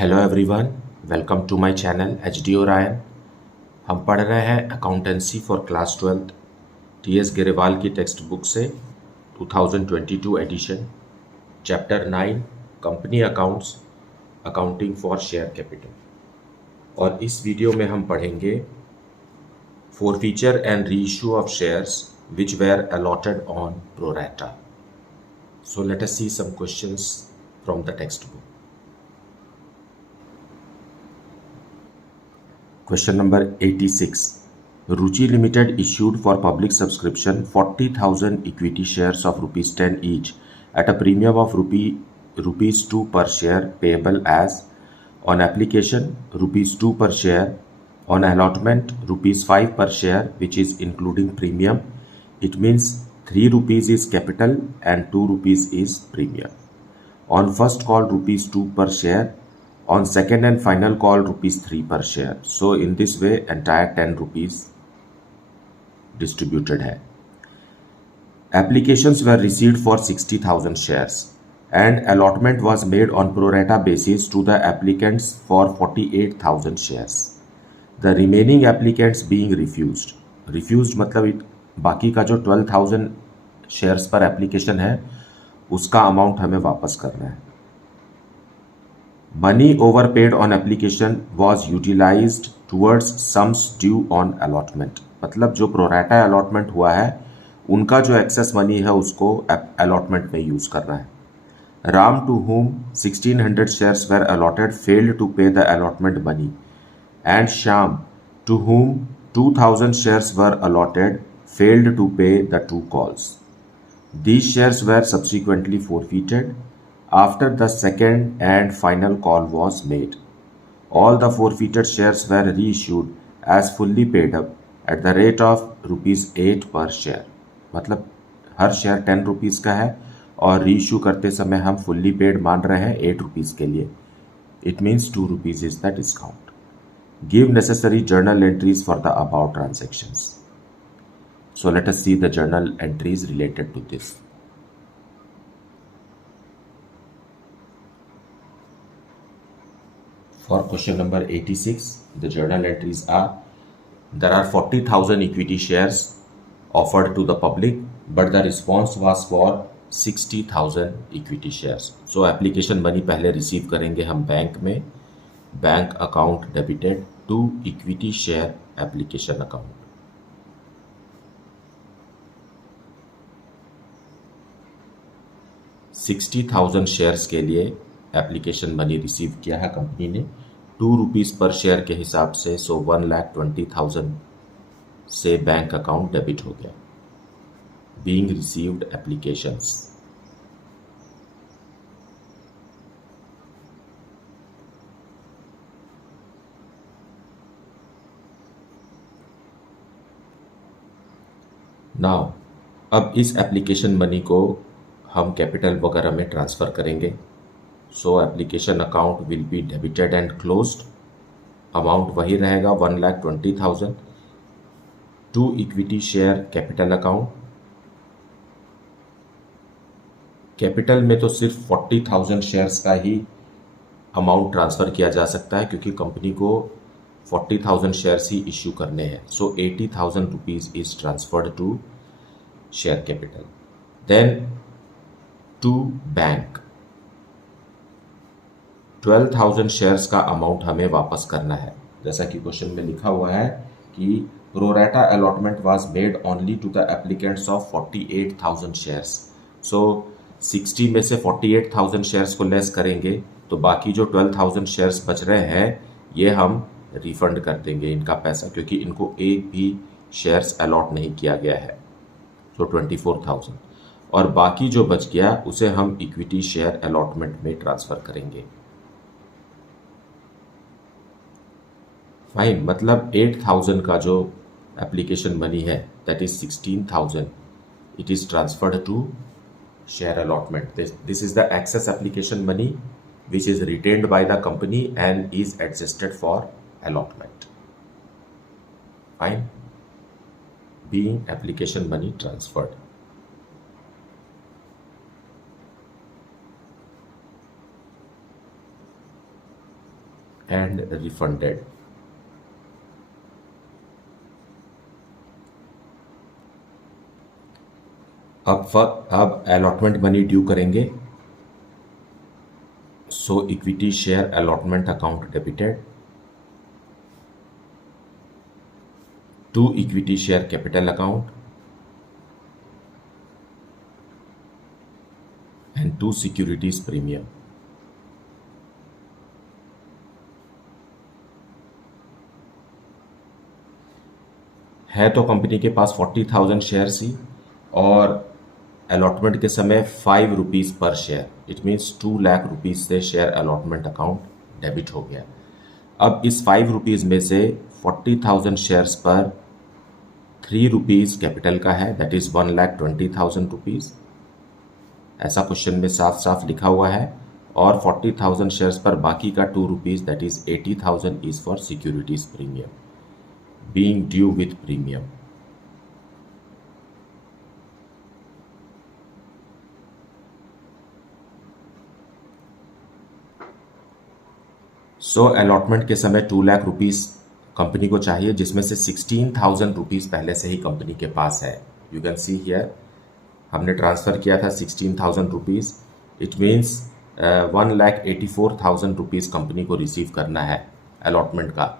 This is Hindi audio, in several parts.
Hello everyone, welcome to my channel HDO Ryan. हम पढ़ रहे हैं accountancy for class 12 TS Grewal की टेक्स्ट बुक से 2022 edition, chapter 9 company accounts, accounting for share capital. और इस वीडियो में हम पढ़ेंगे forfeiture and reissue of shares which were allotted on pro rata. So let us see some questions from the text book. Question number 86. Ruchi Limited issued for public subscription 40,000 equity shares of rupees 10 each at a premium of rupees 2 per share payable as on application rupees 2 per share, on allotment rupees 5 per share which is including premium. It means 3 rupees is capital and 2 rupees is premium. On first call rupees 2 per share, on second and final call rupees 3 per share. So in this way entire 10 rupees distributed hai. Applications were received for 60,000 shares and allotment was made on pro rata basis to the applicants for 48,000 shares. The remaining applicants being refused. Refused मतलब बाकी का जो 12,000 शेयर्स पर एप्लीकेशन है उसका अमाउंट हमें वापस करना है. Money overpaid on application was utilized towards sums due on allotment. मतलब जो प्रोराटा अलॉटमेंट हुआ है उनका जो एक्सेस मनी है उसको अलॉटमेंट में यूज करना है. Ram to whom 1600 shares were allotted failed to pay the allotment money and Shyam to whom 2000 shares were allotted failed to pay the 2 calls. These shares were subsequently forfeited after the second and final call was made. All the forfeited shares were reissued as fully paid up at the rate of rupees 8 per share. मतलब हर शेयर 10 रुपीज का है और रीइश्यू करते समय हम फुल्ली पेड मान रहे हैं 8 रुपीज के लिए. It means 2 rupees is the discount. Give necessary journal entries for the about transactions. So let us see the journal entries related to this. For question number 86, the journal entries are: there are 40,000 equity shares offered to the public, but the response was for 60,000 equity shares. So application money पहले receive करेंगे हम बैंक में. Bank account debited to equity share application account. $60,000 shares के लिए एप्लीकेशन मनी रिसीव किया है कंपनी ने 2 रुपीज़ पर शेयर के हिसाब से. सो 1,20,000 से बैंक अकाउंट डेबिट हो गया. Being received applications. नाउ अब इस एप्लीकेशन मनी को हम कैपिटल वगैरह में ट्रांसफ़र करेंगे. So application account will be debited and closed. Amount वही रहेगा 1,20,000 to equity share capital account. Capital में तो सिर्फ 40,000 शेयर्स का ही अमाउंट ट्रांसफ़र किया जा सकता है क्योंकि कंपनी को 40,000 शेयर्स ही इश्यू करने हैं. So 80,000 rupees is transferred to share capital. Then to bank 12,000 shares का अमाउंट हमें वापस करना है. जैसा कि क्वेश्चन में लिखा हुआ है कि pro rata allotment was made only to the applicants of 48,000 shares. So 60 में से 48,000 शेयर्स को लेस करेंगे तो बाकी जो 12,000 शेयर्स बच रहे हैं ये हम रिफंड कर देंगे इनका पैसा, क्योंकि इनको एक भी शेयर्स अलॉट नहीं किया गया है. सो 24,000 और बाकी जो बच गया उसे हम इक्विटी शेयर अलॉटमेंट में ट्रांसफ़र करेंगे. फाइन. मतलब 8,000 का जो एप्लीकेशन मनी है that is 16,000 it is transferred to share allotment. This is the excess application money which is retained by the company and is adjusted for allotment. Fine. Being application money transferred. and refunded. अब अलॉटमेंट मनी ड्यू करेंगे, so equity share allotment account debited to equity share capital account and to securities premium. है तो कंपनी के पास 40,000 शेयर्स ही, और अलॉटमेंट के समय 5 rupees per share, it means 2 lakh rupees से शेयर अलॉटमेंट अकाउंट डेबिट हो गया। अब इस 5 रुपीज़ में से 40,000 शेयर्स पर 3 रुपीज़ कैपिटल का है, दैट इज़ 1,20,000 रुपीज़, ऐसा क्वेश्चन में साफ साफ लिखा हुआ है। और 40,000 शेयर्स पर बाकी का 2 rupees that is 80,000 is for securities premium being due with premium. So allotment के समय 2 लाख रुपीज़ कंपनी को चाहिए, जिसमें से 16,000 रुपीज़ पहले से ही कंपनी के पास है। यू कैन सी हियर हमने ट्रांसफ़र किया था 16,000 rupees, it means 1,84,000 rupees company को रिसीव करना है अलॉटमेंट का।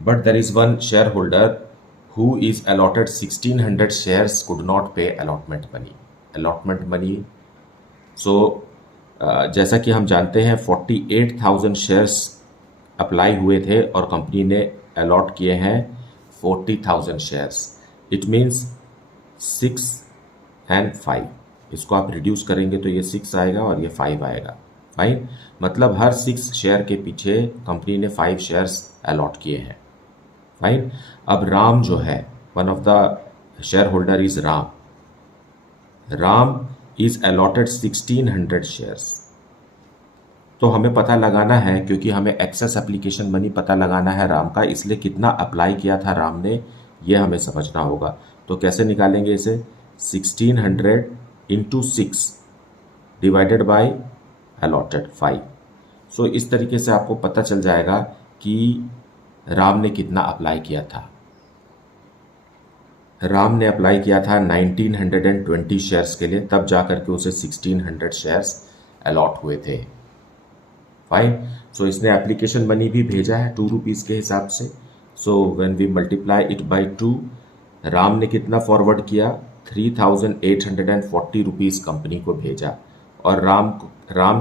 But there is one share holder who is allotted 1,600 shares could not पे अलॉटमेंट मनी। सो जैसा कि हम जानते हैं 48,000 शेयर्स अप्लाई हुए थे और कंपनी ने अलॉट किए हैं 40,000 शेयर्स, इट मीन्स 6 एंड 5। इसको आप रिड्यूस करेंगे तो ये 6 आएगा और ये 5 आएगा। फाइन, मतलब हर 6 शेयर के पीछे कंपनी ने 5 शेयर्स अलॉट किए हैं। फाइन, अब राम जो है, one of the share holder is Ram is allotted 1,600 shares. तो हमें पता लगाना है, क्योंकि हमें एक्सेस एप्लीकेशन मनी पता लगाना है राम का, इसलिए कितना अप्लाई किया था राम ने ये हमें समझना होगा। तो कैसे निकालेंगे इसे, 1,600 इंटू 6 डिवाइडेड बाई अलॉटेड 5। सो इस तरीके से आपको पता चल जाएगा कि राम ने कितना अप्लाई किया था। राम ने अप्लाई किया था 1920 शेयर्स के लिए, तब जा करके उसे 1,600 शेयर्स अलॉट हुए थे। फाइन, सो इसने एप्लीकेशन मनी भी भेजा है 2 रुपीज़ के हिसाब से। So when we multiply it by 2, Ram ने कितना फॉरवर्ड किया, 3,840 रुपीज़ कंपनी को भेजा, और राम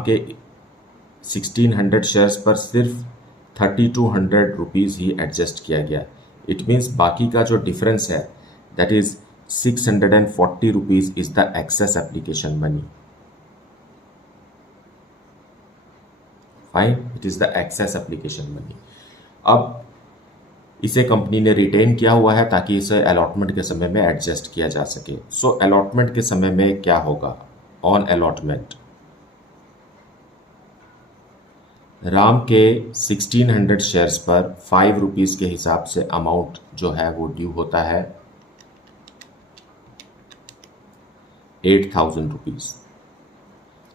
के 1,600 शेयर्स पर सिर्फ 3,200 रुपीज़ ही एडजस्ट किया गया। इट मीन्स बाकी का जो डिफरेंस है that is 640 rupees is the excess application money. Fine, it is the excess application money. अब इसे कंपनी ने रिटेन किया हुआ है ताकि इसे अलॉटमेंट के समय में एडजस्ट किया जा सके। सो अलॉटमेंट के समय में क्या होगा, ऑन अलॉटमेंट राम के 1,600 शेयर्स पर 5 रुपीज़ के हिसाब से अमाउंट जो है वो ड्यू होता है 8,000 रुपीज़,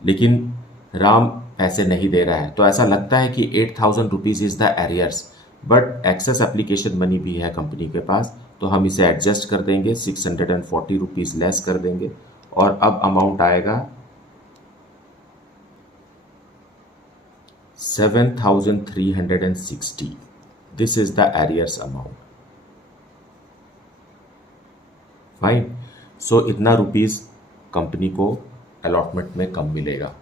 लेकिन राम पैसे नहीं दे रहा है। तो ऐसा लगता है कि 8,000 rupees is the arrears, but excess application money भी है कंपनी के पास, तो हम इसे एडजस्ट कर देंगे, 640 रुपीज़ लेस कर देंगे, और अब अमाउंट आएगा 7,360। This is the arrears amount. Fine, so इतना रुपीज़ कंपनी को अलॉटमेंट में कम मिलेगा।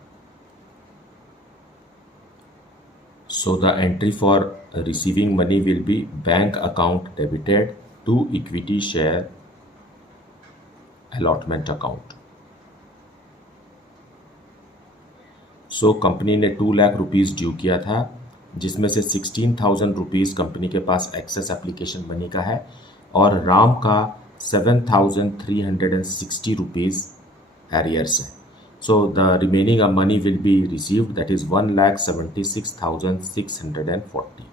So the entry for receiving money will be bank account debited to equity share allotment account. So company ने 2 लाख रुपीज़ ड्यू किया था, जिसमें से 16,000 रुपीज़ कंपनी के पास एक्सेस एप्लीकेशन मनी का है, और राम का 7,360 रुपीज़ एरियर्स है। So the remaining money will be received, that is 1,76,640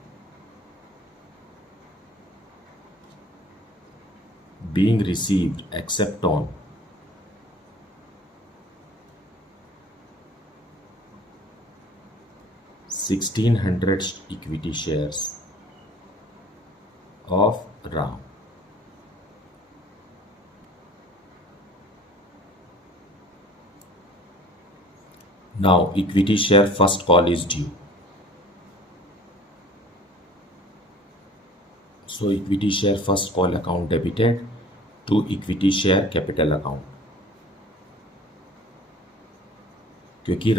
being received except on 1600 equity shares of Ram. Now equity share first call is due. So equity share first call account debited to equity share capital account. क्योंकि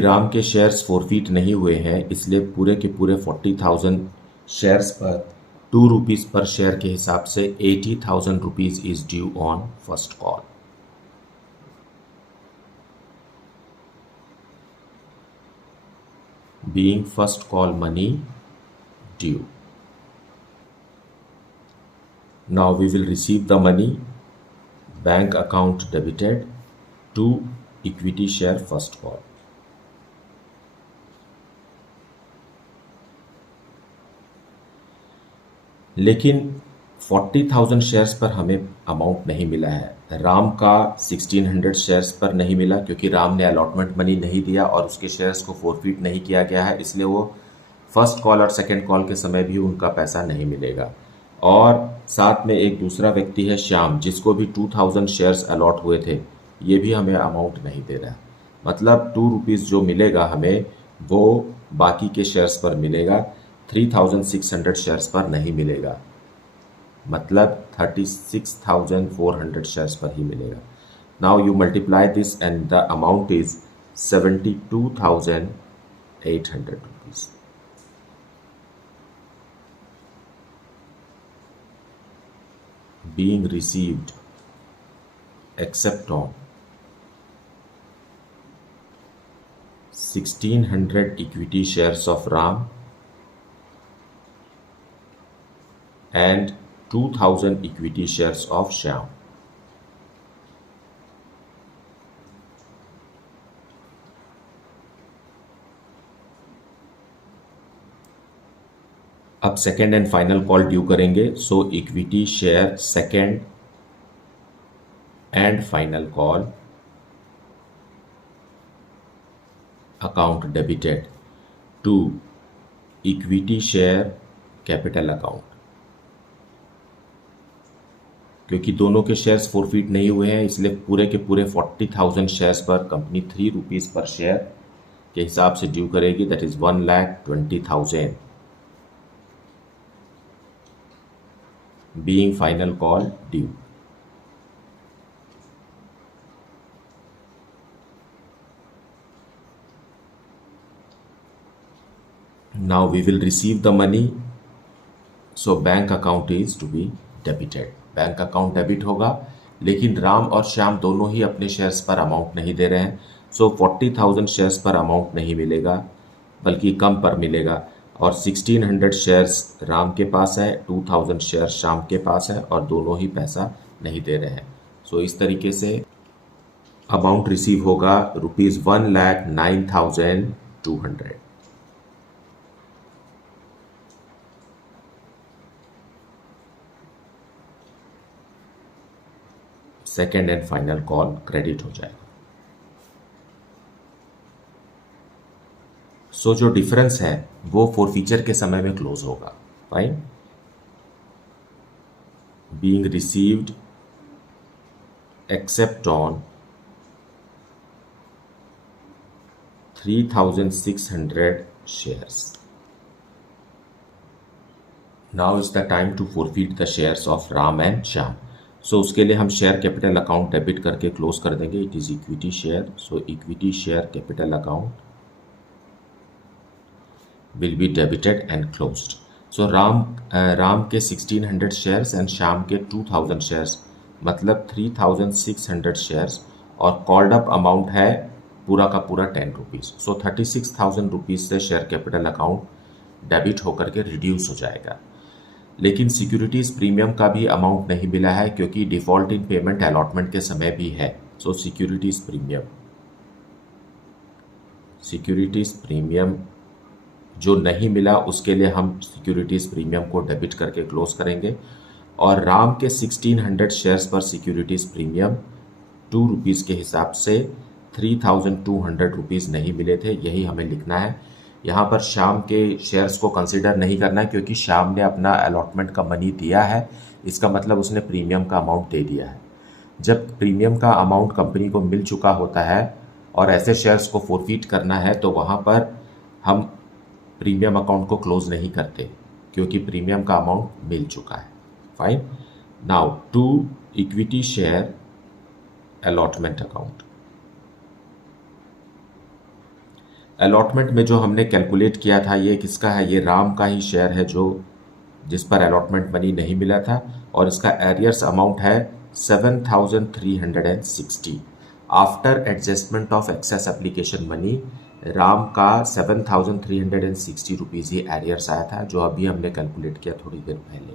राम के शेयर्स फोरफीट नहीं हुए हैं, इसलिए पूरे के पूरे 40,000 शेयर्स पर 2 रुपीज़ पर शेयर के हिसाब से 80,000 rupees is due on first call. Being first call money due. Now we will receive the money, bank account debited to equity share first call. लेकिन 40,000 शेयर्स पर हमें अमाउंट नहीं मिला है. राम का 1600 शेयर्स पर नहीं मिला क्योंकि राम ने अलॉटमेंट मनी नहीं दिया और उसके शेयर्स को फोरफीट नहीं किया गया है, इसलिए वो फर्स्ट कॉल और सेकंड कॉल के समय भी उनका पैसा नहीं मिलेगा. और साथ में एक दूसरा व्यक्ति है श्याम, जिसको भी 2000 शेयर्स अलॉट हुए थे, ये भी हमें अमाउंट नहीं दे रहा है. मतलब 2 रुपीज़ जो मिलेगा हमें वो बाकी के शेयर्स पर मिलेगा, 3600 शेयर्स पर नहीं मिलेगा. मतलब 36,400 शेयर्स पर ही मिलेगा. Now you multiply this and the amount is 72,800 rupees. Being received except on 1600 equity shares of Ram and 2000 equity shares of Shyam. अब second and final call due करेंगे. So equity share second and final call account debited to equity share capital account. क्योंकि दोनों के शेयर्स फोरफीट नहीं हुए हैं, इसलिए पूरे के पूरे 40,000 शेयर्स पर कंपनी 3 रुपीज़ पर शेयर के हिसाब से ड्यू करेगी. That is 1,20,000. Being final call due. Now we will receive the money. So bank account is to be debited. Bank account debit होगा, लेकिन राम और श्याम दोनों ही अपने शेयर्स पर अमाउंट नहीं दे रहे हैं. सो 40,000 शेयर्स पर अमाउंट नहीं मिलेगा, बल्कि कम पर मिलेगा. और 1600 शेयर्स राम के पास है, 2000 शेयर्स श्याम के पास है, और दोनों ही पैसा नहीं दे रहे हैं. सो इस तरीके से अमाउंट रिसीव होगा ₹1,09,200. Second and final call credit हो जाएगा. सो जो डिफरेंस है वो फोरफीचर के समय में क्लोज होगा. Fine. Being received except on 3,600 shares. Now is the time to forfeit the shares of Ram and Shyam. So उसके लिए हम शेयर कैपिटल अकाउंट डेबिट करके क्लोज कर देंगे. It is equity share. So equity share capital account will be debited and closed. So Ram के 1600 शेयर्स एंड श्याम के 2000 शेयर्स, मतलब 3600 शेयर्स, और कॉल्ड अप अमाउंट है पूरा का पूरा 10 रुपीज़. सो 36,000 रुपीज़ से शेयर कैपिटल अकाउंट डेबिट होकर के रिड्यूस हो जाएगा. लेकिन सिक्योरिटीज़ प्रीमियम का भी अमाउंट नहीं मिला है क्योंकि डिफ़ॉल्ट इन पेमेंट अलॉटमेंट के समय भी है. सो सिक्योरिटीज़ प्रीमियम जो नहीं मिला उसके लिए हम सिक्योरिटीज़ प्रीमियम को डेबिट करके क्लोज करेंगे. और राम के 1600 शेयर्स पर सिक्योरिटीज़ प्रीमियम 2 रुपीज़ के हिसाब से ₹3,200 नहीं मिले थे, यही हमें लिखना है। यहाँ पर श्याम के शेयर्स को कंसिडर नहीं करना है क्योंकि श्याम ने अपना अलॉटमेंट का मनी दिया है, इसका मतलब उसने प्रीमियम का अमाउंट दे दिया है। जब प्रीमियम का अमाउंट कंपनी को मिल चुका होता है और ऐसे शेयर्स को फोरफीट करना है तो वहाँ पर हम प्रीमियम अकाउंट को क्लोज नहीं करते क्योंकि प्रीमियम का अमाउंट मिल चुका है। Fine. Now to equity share allotment account. Allotment में जो हमने कैलकुलेट किया था ये किसका है? ये राम का ही शेयर है जो जिस पर अलॉटमेंट मनी नहीं मिला था और इसका एरियर्स अमाउंट है 7,360। After adjustment of excess application money Ram का 7,360 रुपीज़ ही एरियर्स आया था जो अभी हमने कैलकुलेट किया थोड़ी देर पहले।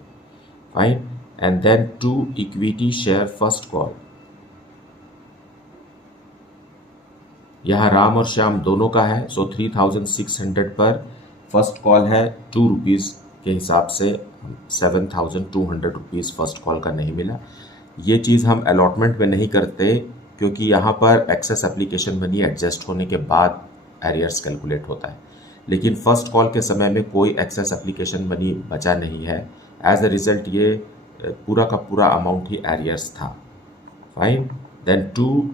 Fine. And then to equity share first call. यहाँ राम और श्याम दोनों का है, सो 3,600 पर फर्स्ट कॉल है 2 रुपीज़ के हिसाब से 7,200 रुपीज़ फर्स्ट कॉल का नहीं मिला। ये चीज़ हम अलॉटमेंट में नहीं करते क्योंकि यहाँ पर एक्सेस एप्लीकेशन मनी एडजस्ट होने के बाद एरियर्स कैलकुलेट होता है, लेकिन फर्स्ट कॉल के समय में कोई एक्सेस एप्लीकेशन मनी बचा नहीं है। एज अ रिजल्ट ये पूरा का पूरा अमाउंट ही एरियर्स था। Fine. Then to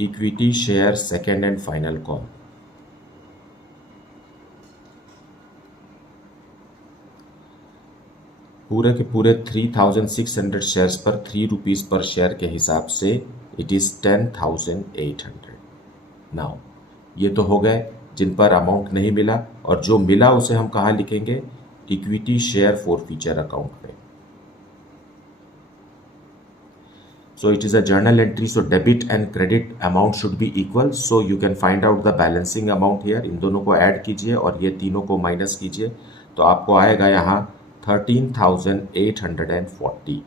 equity share second and final call. पूरे के पूरे 3,600 शेयर्स पर 3 रुपीज़ पर शेयर के हिसाब से इट इज़ 10,800। नाउ ये तो हो गए जिन पर अमाउंट नहीं मिला, और जो मिला उसे हम कहाँ लिखेंगे? इक्विटी शेयर फॉरफीचर अकाउंट पे। So it is a journal entry, so debit and credit amount should be equal, so you can find out the balancing amount here। इन दोनों को ऐड कीजिए और ये तीनों को माइनस कीजिए तो आपको आएगा यहाँ 13,840।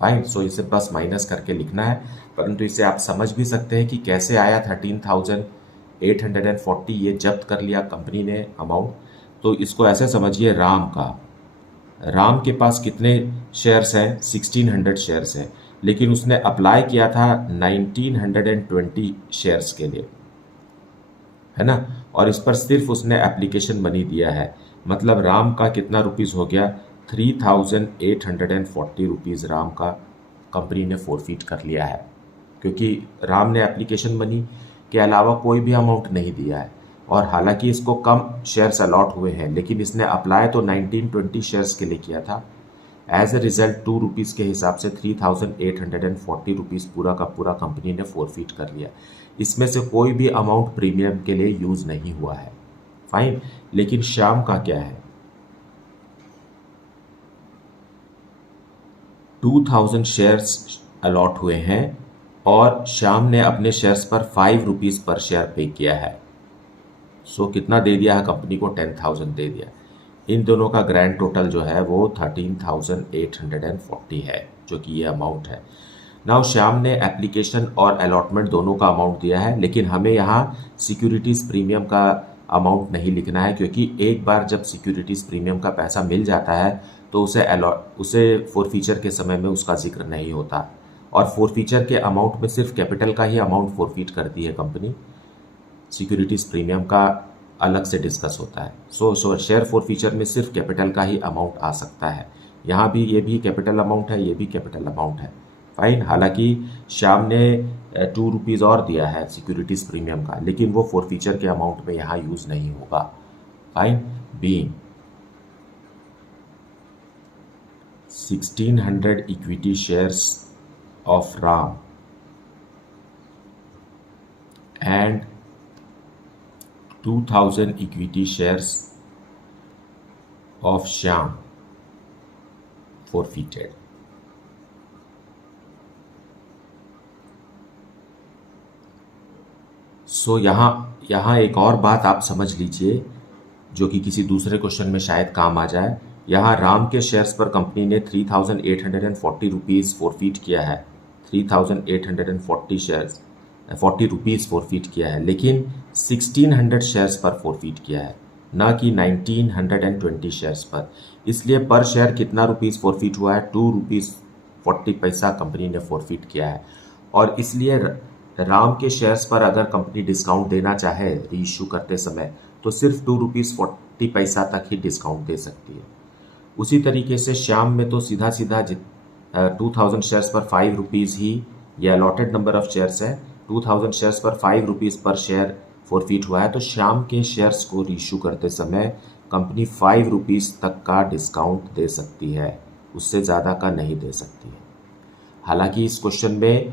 फाइन। सो इसे बस माइनस करके लिखना है, परंतु इसे आप समझ भी सकते हैं कि कैसे आया 13,840। ये जब्त कर लिया कंपनी ने अमाउंट, तो इसको ऐसे समझिए राम के पास कितने शेयर्स हैं? 1,600 शेयर्स हैं, लेकिन उसने अप्लाई किया था 1,920 शेयर्स के लिए, है ना, और इस पर सिर्फ उसने एप्लीकेशन मनी दिया है। मतलब राम का कितना रुपीस हो गया? 3,840 रुपीज़ राम का कंपनी ने फोरफीट कर लिया है क्योंकि राम ने एप्लीकेशन मनी के अलावा कोई भी अमाउंट नहीं दिया है। और हालांकि इसको कम शेयर्स अलॉट हुए हैं, लेकिन इसने अप्लाई तो 1920 शेयर्स के लिए किया था। एज ए रिजल्ट 2 रुपीज़ के हिसाब से 3,840 रुपीज़ पूरा का पूरा कंपनी ने फोरफीट कर लिया। इसमें से कोई भी अमाउंट प्रीमियम के लिए यूज़ नहीं हुआ है। फाइन। लेकिन श्याम का क्या है? 2,000 शेयर्स अलॉट हुए हैं और श्याम ने अपने shares per 5 rupees per share पे किया है। सो कितना दे दिया है कंपनी को? 10,000 दे दिया। इन दोनों का ग्रैंड टोटल जो है वो 13,840 है, जो कि ये अमाउंट है। नाउ श्याम ने एप्लीकेशन और अलॉटमेंट दोनों का अमाउंट दिया है, लेकिन हमें यहाँ सिक्योरिटीज़ प्रीमियम का अमाउंट नहीं लिखना है क्योंकि एक बार जब सिक्योरिटीज़ प्रीमियम का पैसा मिल जाता है तो उसे फोरफीचर के समय में उसका जिक्र नहीं होता, और फोरफीचर के अमाउंट में सिर्फ कैपिटल का ही अमाउंट फोरफीट करती है कंपनी। सिक्योरिटीज़ प्रीमियम का अलग से डिस्कस होता है। सो शेयर फोरफीचर में सिर्फ कैपिटल का ही अमाउंट आ सकता है। यहाँ भी ये भी कैपिटल अमाउंट है, ये भी कैपिटल अमाउंट है। फाइन। हालांकि श्याम ने 2 रुपीज़ और दिया है सिक्योरिटीज़ प्रीमियम का, लेकिन वो फोरफीचर के अमाउंट में यहाँ यूज़ नहीं होगा। Fine. Being 1,600 equity shares of Ram and 2,000 equity shares of Shyam forfeited। सो यहाँ एक और बात आप समझ लीजिए जो कि किसी दूसरे क्वेश्चन में शायद काम आ जाए। यहाँ राम के शेयर्स पर कंपनी ने 3,840 रुपीज़ फोरफीट किया है, 3,840 शेयर्स 40 रुपीज़ फोरफीट किया है, लेकिन 1,600 शेयर्स पर फोरफीट किया है, ना कि 1,920 शेयर्स पर। इसलिए पर शेयर कितना रुपीज़ फोरफीट हुआ है? 2 रुपीज़ 40 पैसा कंपनी ने फोरफीट किया है। और इसलिए राम के शेयर्स पर अगर कंपनी डिस्काउंट देना चाहे री इशू करते समय तो सिर्फ ₹2.40 तक ही डिस्काउंट दे सकती है। उसी तरीके से श्याम में तो सीधा सीधा 2000 शेयर्स पर ₹5 ही, ये अलॉटेड नंबर ऑफ शेयर्स है, 2000 शेयर्स पर ₹5 पर शेयर फॉरफीट हुआ है, तो श्याम के शेयर्स को रीइशू करते समय कंपनी ₹5 तक का डिस्काउंट दे सकती है, उससे ज़्यादा का नहीं दे सकती है। हालांकि इस क्वेश्चन में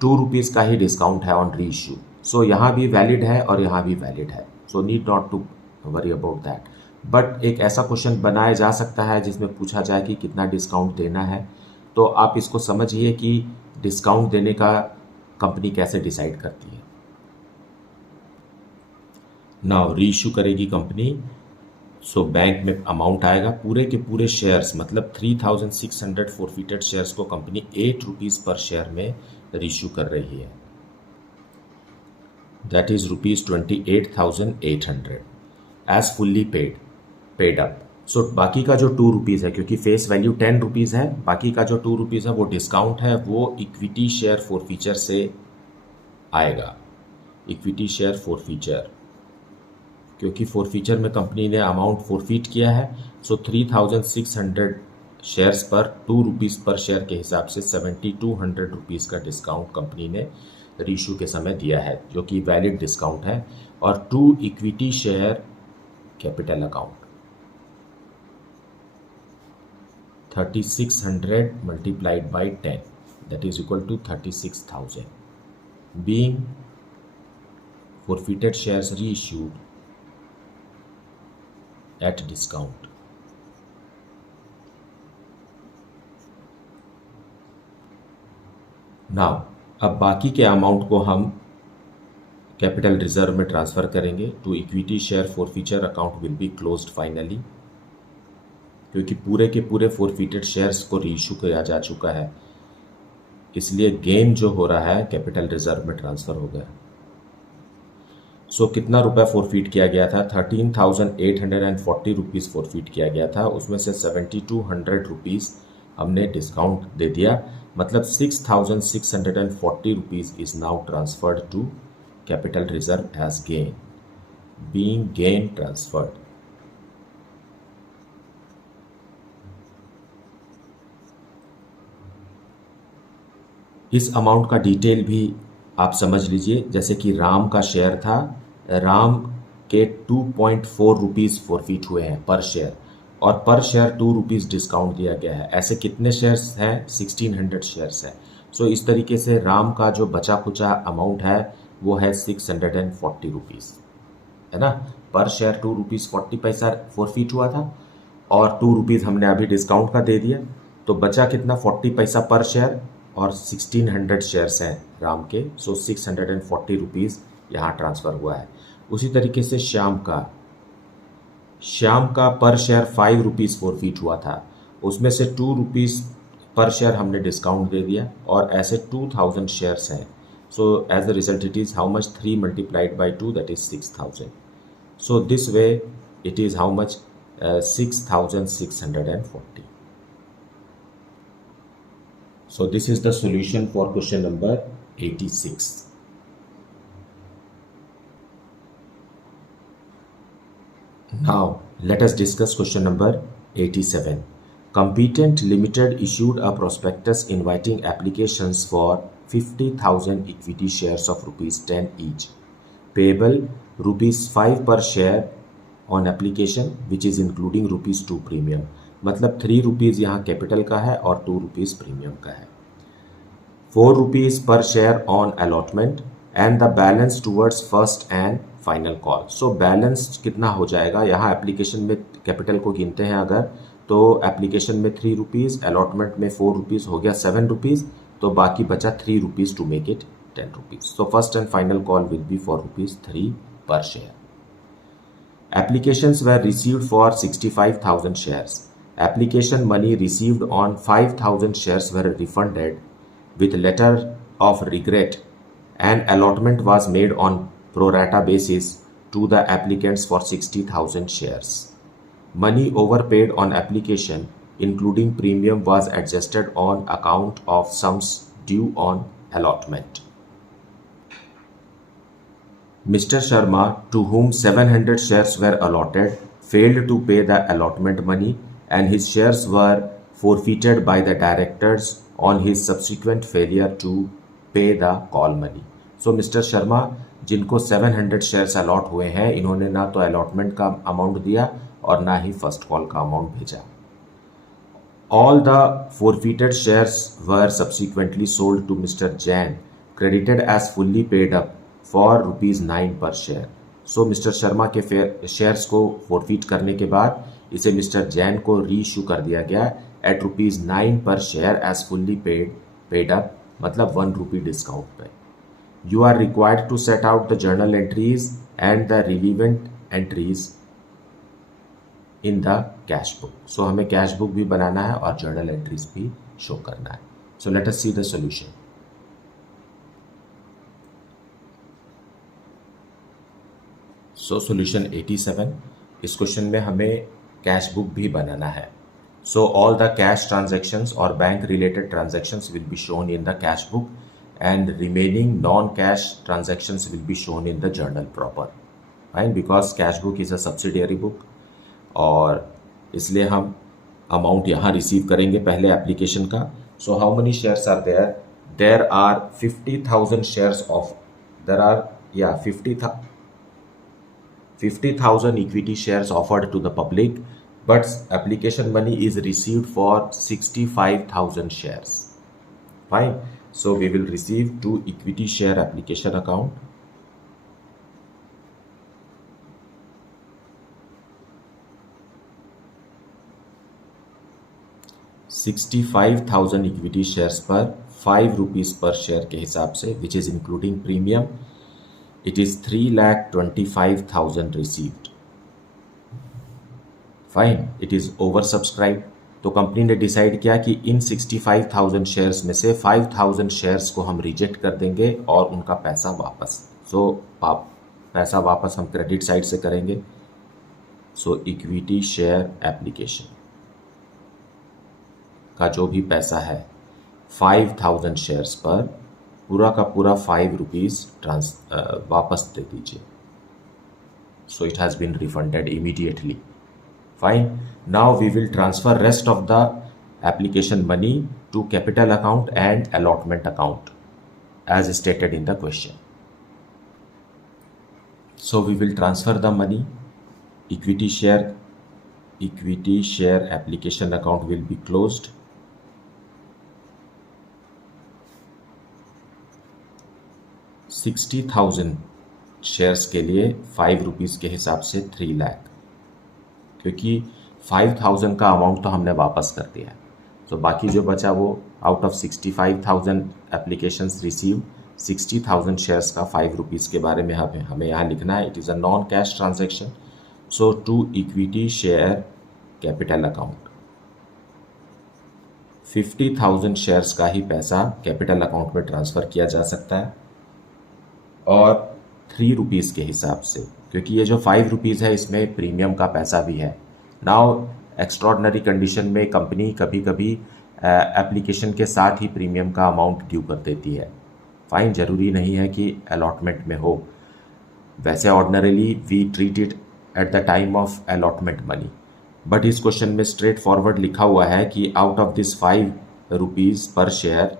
₹2 का ही डिस्काउंट है ऑन री इशू, सो यहाँ भी वैलिड है और यहाँ भी वैलिड है, so need not to worry about that. But एक ऐसा क्वेश्चन बनाया जा सकता है जिसमें पूछा जाए कि कितना डिस्काउंट देना है, तो आप इसको समझिए कि डिस्काउंट देने का कंपनी कैसे डिसाइड करती है। नाउ री इशू करेगी कंपनी, सो बैंक में अमाउंट आएगा, पूरे के पूरे शेयर्स मतलब 3600 फॉरफिटेड शेयर्स को कंपनी ₹8 पर शेयर में रीइशू कर रही है, that is ₹28,800 as fully paid up. So बाकी का जो ₹2 है, क्योंकि फेस वैल्यू ₹10 है, बाकी का जो ₹2 है वो डिस्काउंट है, वो इक्विटी शेयर फॉरफीचर से आएगा। इक्विटी शेयर फॉरफीचर, क्योंकि फॉरफीचर में कंपनी ने अमाउंट फॉरफीट किया है, सो 3600 शेयर्स पर ₹2 पर शेयर के हिसाब से ₹7200 का डिस्काउंट कंपनी ने रीइशू के समय दिया है, जो कि वैलिड डिस्काउंट है। और 2 equity share capital account 3600 multiplied by 10 that is equal to 36,000 being forfeited shares reissued at discount. Now अब बाकी के अमाउंट को हम कैपिटल रिजर्व में ट्रांसफर करेंगे to equity share forfeiture account will be closed finally, क्योंकि पूरे के पूरे फॉरफिटेड शेयर्स को रीइशू किया जा चुका है, इसलिए गेन जो हो रहा है कैपिटल रिजर्व में ट्रांसफर हो गया। सो कितना रुपया फॉरफीट किया गया था? ₹13,840 फॉरफीट किया गया था, उसमें से ₹7,200 हमने डिस्काउंट दे दिया, मतलब ₹6,640 is now transferred to capital reserve as gain, being gain transferred. इस अमाउंट का डिटेल भी आप समझ लीजिए, जैसे कि राम का शेयर था, राम के ₹2.4 फॉरफीट हुए हैं पर शेयर, और पर शेयर ₹2 डिस्काउंट दिया गया है। ऐसे कितने शेयर्स हैं? 1600 शेयर्स हैं। सो इस तरीके से राम का जो बचा खुचा अमाउंट है वो है ₹640, है ना। पर शेयर ₹2.40 फॉरफीट हुआ था और ₹2 हमने अभी डिस्काउंट का दे दिया, तो बचा कितना? 40 पैसा पर शेयर, और 1600 शेयर्स हैं राम के, सो ₹640 यहाँ ट्रांसफ़र हुआ है। उसी तरीके से श्याम का पर शेयर ₹5 फॉरफीट हुआ था, उसमें से ₹2 पर शेयर हमने डिस्काउंट दे दिया, और ऐसे 2000 शेयर्स हैं, so as the result it is how much? 3 multiplied by 2 that is 6000। So this way it is how much? 6640. So this is the solution for question number 86. Now let us discuss question number 87. Competent Limited issued a prospectus inviting applications for 50,000 equity shares of ₹10 each, payable ₹5 per share on application, which is including ₹2 premium. मतलब ₹3 यहाँ कैपिटल का है और ₹2 प्रीमियम का है। ₹4 पर share on allotment and the balance towards first and final call. So balance कितना हो जाएगा? यहाँ एप्लीकेशन में कैपिटल को गिनते हैं अगर, तो एप्लीकेशन में ₹3, अलॉटमेंट में ₹4 हो गया ₹7, तो बाकी बचा ₹3 to make it ₹10। So first and final call will be for ₹3 per share. Applications were received for 65,000 shares. Application money received on 5,000 shares were refunded with letter of regret, and allotment was made on pro rata basis to the applicants for 60,000 shares. Money overpaid on application, including premium, was adjusted on account of sums due on allotment. Mr. Sharma, to whom 700 shares were allotted, failed to pay the allotment money and his shares were forfeited by the directors on his subsequent failure to pay the call money. So Mr. Sharma, जिनको 700 शेयर्स अलॉट हुए हैं, इन्होंने ना तो अलॉटमेंट का अमाउंट दिया और ना ही फर्स्ट कॉल का अमाउंट भेजा. All the forfeited shares were subsequently sold to Mr. Jain, credited as fully paid up for rupees 9 per share. So Mr. Sharma के शेयर्स को forfeit करने के बाद इसे Mr. जैन को रीइश्यू कर दिया गया at rupees 9 per share as fully paid up, मतलब 1 rupee डिस्काउंट पे. You are required to set out the journal entries and the relevant entries in the cash book. So हमें कैश बुक भी बनाना है और जर्नल एंट्रीज भी शो करना है. So let us see the solution. So solution 87. इस क्वेश्चन में हमें कैश बुक भी बनाना है. So all the cash transactions और bank related transactions will be shown in the cash book and remaining non cash transactions will be shown in the journal proper. Fine, because cash book is a subsidiary book और इसलिए हम अमाउंट यहाँ रिसीव करेंगे पहले एप्लीकेशन का. So how many shares are there? There are 50,000 shares of, there are 50,000 equity shares offered to the public, but application money is received for 65,000 shares. Fine, so we will receive 2 equity share application account. 65,000 equity shares per 5 rupees per share के हिसाब से, which is including premium, it is 3,25,000 received. Fine, it is over subscribe. तो कंपनी ने डिसाइड किया कि इन 65,000 शेयर्स में से 5,000 शेयर्स को हम रिजेक्ट कर देंगे और उनका पैसा वापस. सो पैसा वापस हम क्रेडिट साइड से करेंगे. सो इक्विटी शेयर एप्लीकेशन का जो भी पैसा है 5,000 शेयर्स पर पूरा का पूरा 5 रुपीज़ वापस दे दीजिए. So it has been refunded immediately. Fine, now we will transfer rest of the application money to capital account and allotment account as stated in the question. So we will transfer the money. Equity share application account will be closed. $60,000 shares के लिए 5 रुपीज़ के हिसाब से 3 लाख, क्योंकि 5,000 का अमाउंट तो हमने वापस कर दिया है. तो बाकी जो बचा वो out of 65,000 applications receive, 60,000 shares का 5 रुपीज़ के बारे में हमें यहाँ लिखना है. It is a non cash transaction. So to equity share capital account 50,000 shares का ही पैसा कैपिटल अकाउंट में ट्रांसफ़र किया जा सकता है और 3 रुपीज़ के हिसाब से, क्योंकि ये जो 5 रुपीज़ है इसमें प्रीमियम का पैसा भी है. नाउ एक्स्ट्रॉर्डनरी कंडीशन में कंपनी कभी कभी एप्लीकेशन के साथ ही प्रीमियम का अमाउंट ड्यू कर देती है. फाइन, ज़रूरी नहीं है कि अलॉटमेंट में हो. वैसे ordinarily we treat it at the time of allotment money, but इस क्वेश्चन में स्ट्रेट फॉरवर्ड लिखा हुआ है कि out of this 5 rupees per share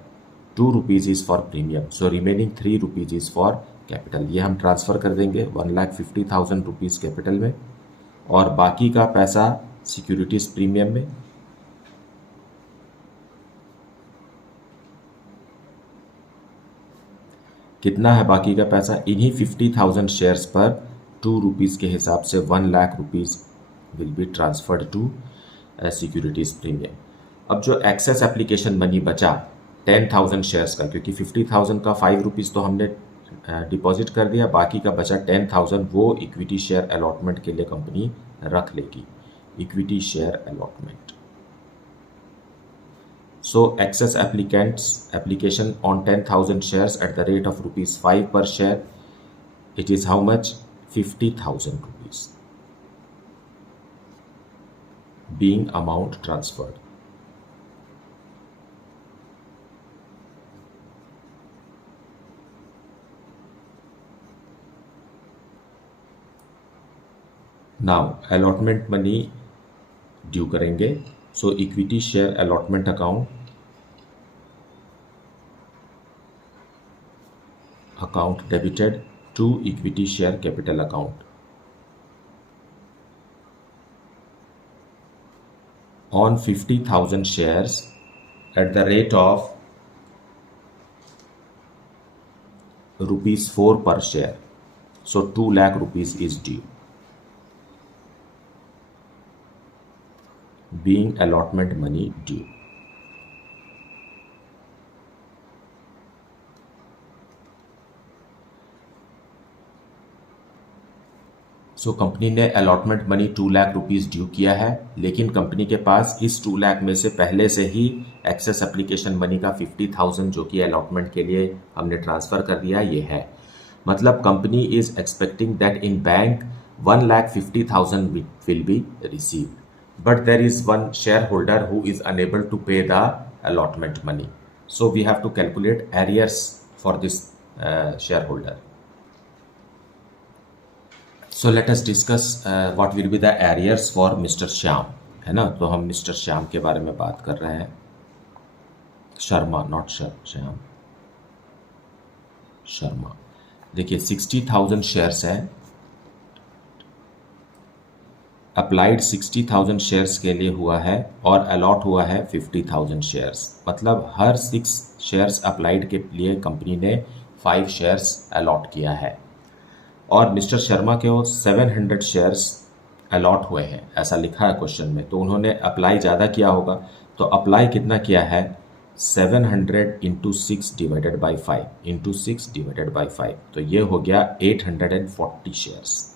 2 rupees is for premium, so remaining 3 rupees is for capital. ये हम ट्रांसफ़र कर देंगे 1,50,000 रुपीज़ कैपिटल में और बाकी का पैसा सिक्योरिटीज़ प्रीमियम में. कितना है बाकी का पैसा? इन्हीं 50,000 शेयर्स पर 2 रुपीज़ के हिसाब से 1 lakh rupees will be transferred to securities premium. अब जो एक्सेस एप्लीकेशन मनी बचा 10,000 शेयर्स का, क्योंकि 50,000 का 5 रुपीज़ तो हमने डिपॉजिट कर दिया, बाकी का बचा 10,000, वो इक्विटी शेयर अलॉटमेंट के लिए कंपनी रख लेगी. Equity share allotment. So excess application on 10,000 shares at the rate of ₹5 per share, it is how much? 50,000 rupees being amount transferred. Now allotment money due करेंगे। So equity share allotment account debited to equity share capital account on 50,000 shares at the rate of rupees 4 per share. So 2 lakh rupees is due, being allotment money due. So company ने allotment money 2 lakh rupees due किया है, लेकिन कंपनी के पास इस 2 लाख में से पहले से ही एक्सेस एप्लीकेशन मनी का 50,000 जो कि अलॉटमेंट के लिए हमने ट्रांसफ़र कर दिया ये है। मतलब company is expecting that in bank 1,50,000 will be received, but there is one share holder who is unable to pay the allotment money, so we have to calculate arrears for this share holder. So let us discuss what will be the arrears for mister Shyam, है ना। तो हम मिस्टर श्याम के बारे में बात कर रहे हैं, शर्मा नॉट श्याम, शर्मा। देखिए 60,000 शेयर्स हैं, अप्लाइड 60,000 शेयर्स के लिए हुआ है और अलॉट हुआ है 50,000 शेयर्स। मतलब हर 6 शेयर्स अप्लाइड के लिए कंपनी ने 5 शेयर्स अलॉट किया है, और मिस्टर शर्मा के वो 700 शेयर्स अलॉट हुए हैं, ऐसा लिखा है क्वेश्चन में। तो उन्होंने अप्लाई ज़्यादा किया होगा, तो अप्लाई कितना किया है 700 into 6 divided by 5 into 6 divided by 5, तो ये हो गया 840 शेयर्स।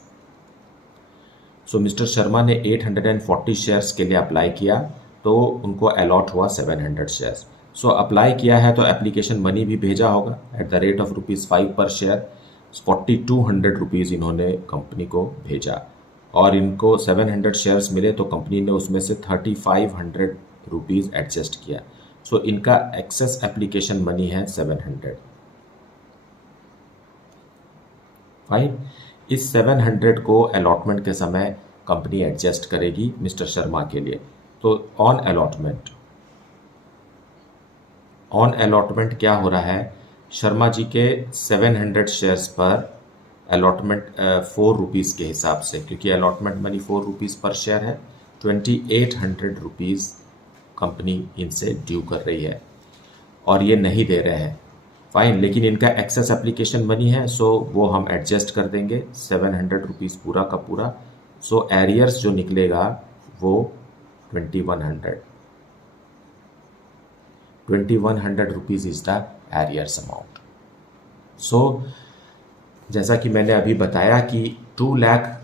सो मिस्टर शर्मा ने 840 शेयर्स के लिए अप्लाई किया, तो उनको अलॉट हुआ 700 शेयर्स। सो अप्लाई किया है तो एप्लीकेशन मनी भी भेजा होगा एट द रेट ऑफ ₹5 पर शेयर, 4,200 रुपीज़ इन्होंने कंपनी को भेजा, और इनको 700 शेयर्स मिले तो कंपनी ने उसमें से 3,500 रुपीज़ एडजस्ट किया। सो इनका एक्सेस एप्लीकेशन मनी है 700। फाइन, इस 700 को अलॉटमेंट के समय कंपनी एडजस्ट करेगी मिस्टर शर्मा के लिए। तो ऑन अलॉटमेंट क्या हो रहा है, शर्मा जी के 700 शेयर्स पर अलॉटमेंट 4 रुपीज़ के हिसाब से, क्योंकि allotment money 4 rupees per share है, 2,800 रुपीज़ कंपनी इनसे ड्यू कर रही है और ये नहीं दे रहे हैं। फाइन, लेकिन इनका एक्सेस एप्लीकेशन मनी है, सो वो हम एडजस्ट कर देंगे 700 रुपीज़ पूरा का पूरा। सो एरियर्स जो निकलेगा वो 2,100 rupees is the arrears amount. So जैसा कि मैंने अभी बताया कि 2 लाख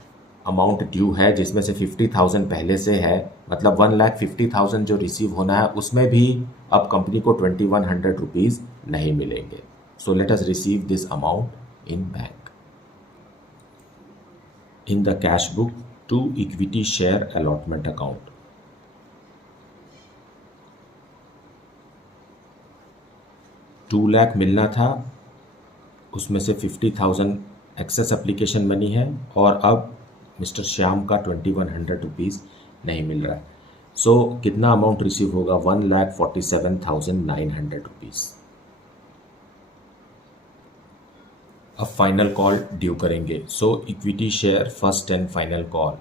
अमाउंट ड्यू है, जिसमें से 50,000 पहले से है, मतलब 1,50,000 जो रिसीव होना है उसमें भी अब कंपनी को 2,100 रुपीज़ नहीं मिलेंगे। So let us receive this amount in bank, in the cash book to equity share allotment account. Two lakh मिलना था, उसमें से 50,000 एक्सेस एप्लीकेशन मनी है, और अब मिस्टर श्याम का 2,100 रुपीज़ नहीं मिल रहा है। सो कितना अमाउंट रिसीव होगा, 1,47,900 रुपीज़। अब फाइनल कॉल ड्यू करेंगे। So equity share first and final call,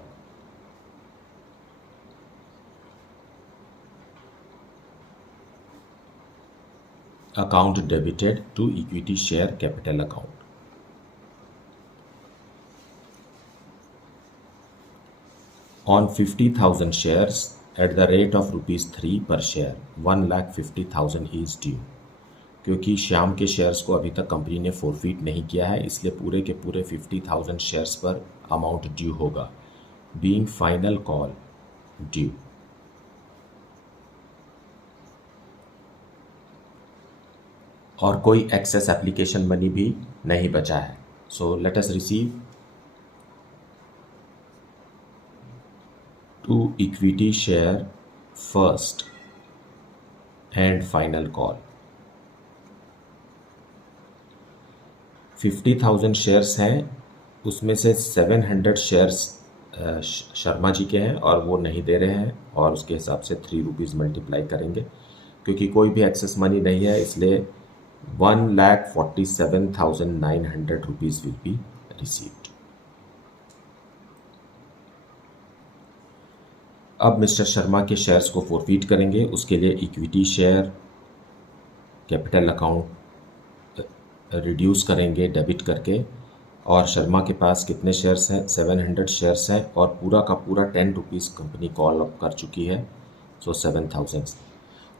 account debited to equity share capital account. On 50,000 shares at the rate of ₹3 per share, 1,50,000 is due। क्योंकि श्याम के शेयर्स को अभी तक कंपनी ने फोरफीट नहीं किया है, इसलिए पूरे के पूरे 50,000 शेयर्स पर अमाउंट ड्यू होगा, बीइंग फाइनल कॉल ड्यू। और कोई एक्सेस एप्लीकेशन मनी भी नहीं बचा है। So let us receive to equity share first and final call। 50,000 shares हैं, उसमें से 700 शेयर्स शर्मा जी के हैं और वो नहीं दे रहे हैं, और उसके हिसाब से 3 रुपीज़ मल्टीप्लाई करेंगे। क्योंकि कोई भी एक्सेस मनी नहीं है, इसलिए 1,47,900 रुपीज़ विल बी रिसीव्ड। अब मिस्टर शर्मा के शेयर्स को फोरफीट करेंगे। उसके लिए equity share capital account reduce करेंगे डेबिट करके, और शर्मा के पास कितने शेयर्स हैं? 700 शेयर्स हैं, और पूरा का पूरा 10 रुपीज़ कंपनी कॉल अप कर चुकी है, सो 7,000।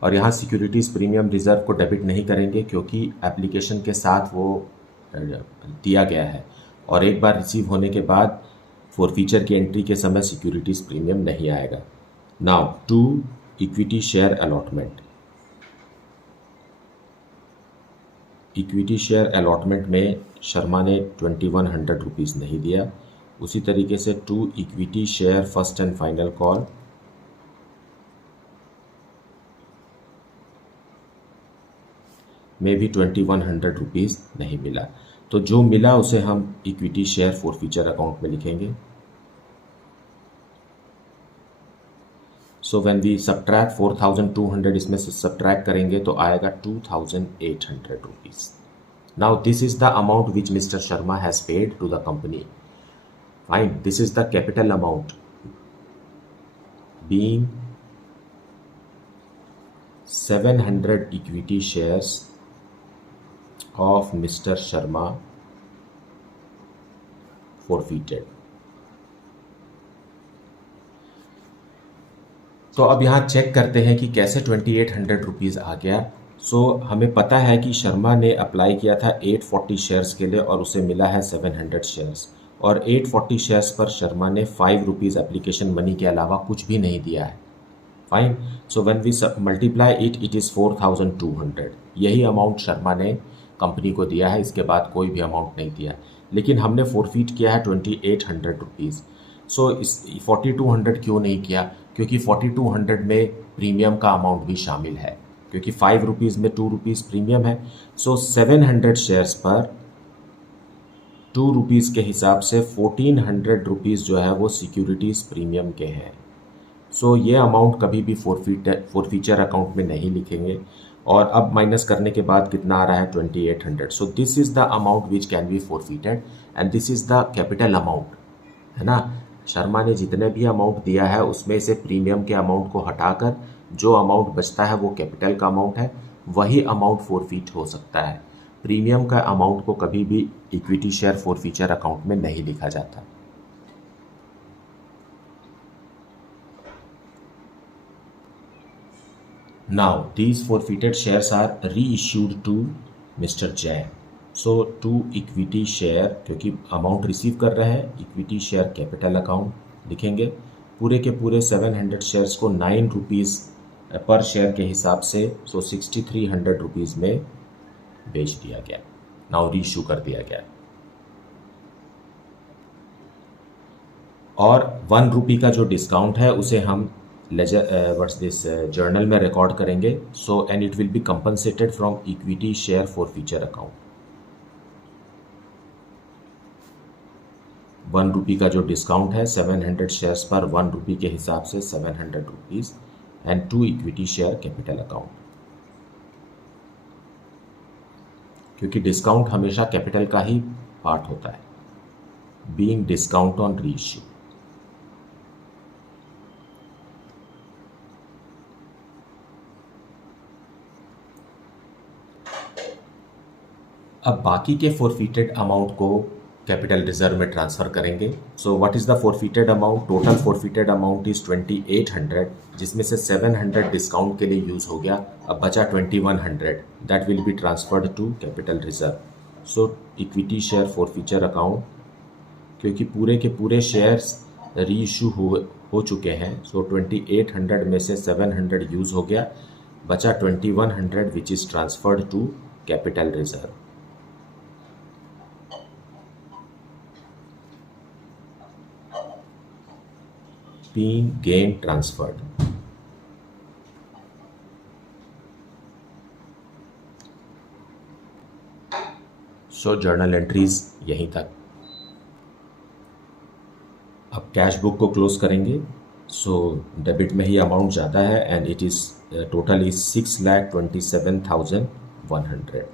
और यहाँ सिक्योरिटीज़ प्रीमियम रिज़र्व को डेबिट नहीं करेंगे क्योंकि एप्लीकेशन के साथ वो दिया गया है, और एक बार रिसीव होने के बाद फॉरफीचर की एंट्री के समय सिक्योरिटीज़ प्रीमियम नहीं आएगा। Now to equity share allotment. Equity share allotment में शर्मा ने 2100 रुपीज़ नहीं दिया। उसी तरीके से to equity share first and final call, में भी 2100 रुपीज़ नहीं मिला। तो जो मिला उसे हम इक्विटी शेयर फॉरफीचर अकाउंट में लिखेंगे। सो व्हेन वी सब्ट्रैक्ट 4200, इसमें से सब्ट्रैक्ट करेंगे तो आएगा 2800 rupees. Now this is the amount which mister Sharma has paid to the company. Fine, this is the capital amount being 700 equity shares of Mr. Sharma forfeited। तो अब यहाँ चेक करते हैं कि कैसे 2800 रुपीज़ आ गया। सो हमें पता है कि शर्मा ने अप्लाई किया था 840 शेयर्स के लिए और उसे मिला है 700 शेयर्स, और 840 शेयर्स पर शर्मा ने 5 रुपीज़ एप्लीकेशन मनी के अलावा कुछ भी नहीं दिया है। Fine, so when we multiply it is 4200। यही अमाउंट शर्मा ने कंपनी को दिया है, इसके बाद कोई भी अमाउंट नहीं दिया। लेकिन हमने फोरफीट किया है 2800 रुपीज़। सो इस 4200 क्यों नहीं किया? क्योंकि 4200 में प्रीमियम का अमाउंट भी शामिल है, क्योंकि 5 रुपीज़ में 2 रुपीज़ प्रीमियम है। सो 700 शेयर्स पर 2 रुपीज़ के हिसाब से 1400 रुपीज़ जो है वो सिक्योरिटीज़ प्रीमियम के हैं। सो ये अमाउंट कभी भी फॉरफीचर अकाउंट में नहीं लिखेंगे। और अब माइनस करने के बाद कितना आ रहा है? 2800। So this is the amount which can be forfeited and this is the capital amount, है ना। शर्मा ने जितने भी अमाउंट दिया है उसमें से प्रीमियम के अमाउंट को हटाकर जो अमाउंट बचता है वो कैपिटल का अमाउंट है, वही अमाउंट फॉरफीट हो सकता है। प्रीमियम का अमाउंट को कभी भी इक्विटी शेयर फॉरफीचर अकाउंट में नहीं लिखा जाता। Now these forfeited shares are reissued to Mr. Jain. So to equity share, क्योंकि अमाउंट रिसीव कर रहे हैं, इक्विटी शेयर कैपिटल अकाउंट लिखेंगे। पूरे के पूरे 700 शेयर्स को 9 रुपीज़ पर शेयर के हिसाब से 6300 रुपीज़ में बेच दिया गया, नाउ रीइश्यू कर दिया गया। और 1 रुपी का जो डिस्काउंट है उसे हम व्हाट्स दिस जर्नल में रिकॉर्ड करेंगे। So and it will be compensated from equity share forfeiture account. 1 रुपी का जो डिस्काउंट है 700 शेयर्स पर 1 रुपी के हिसाब से 700 rupees and to equity share capital account, क्योंकि डिस्काउंट हमेशा कैपिटल का ही पार्ट होता है, बीइंग डिस्काउंट ऑन रीइश्यू। अब बाकी के फॉरफीटेड अमाउंट को कैपिटल रिजर्व में ट्रांसफ़र करेंगे। So what is the forfeited amount? Total forfeited amount is 2800, जिसमें से 700 डिस्काउंट के लिए यूज़ हो गया। अब बचा 2100, that will be transferred to capital reserve. So equity share forfeiture account, क्योंकि पूरे के पूरे शेयर्स रीइश्यू हो चुके हैं, सो 2800 में से 700 यूज़ हो गया, बचा 2100 which is transferred to capital reserve. being gain transferred। So journal entries यहीं तक। अब कैश बुक को क्लोज करेंगे। सो डेबिट में ही अमाउंट ज़्यादा है and it is total is 6,27,100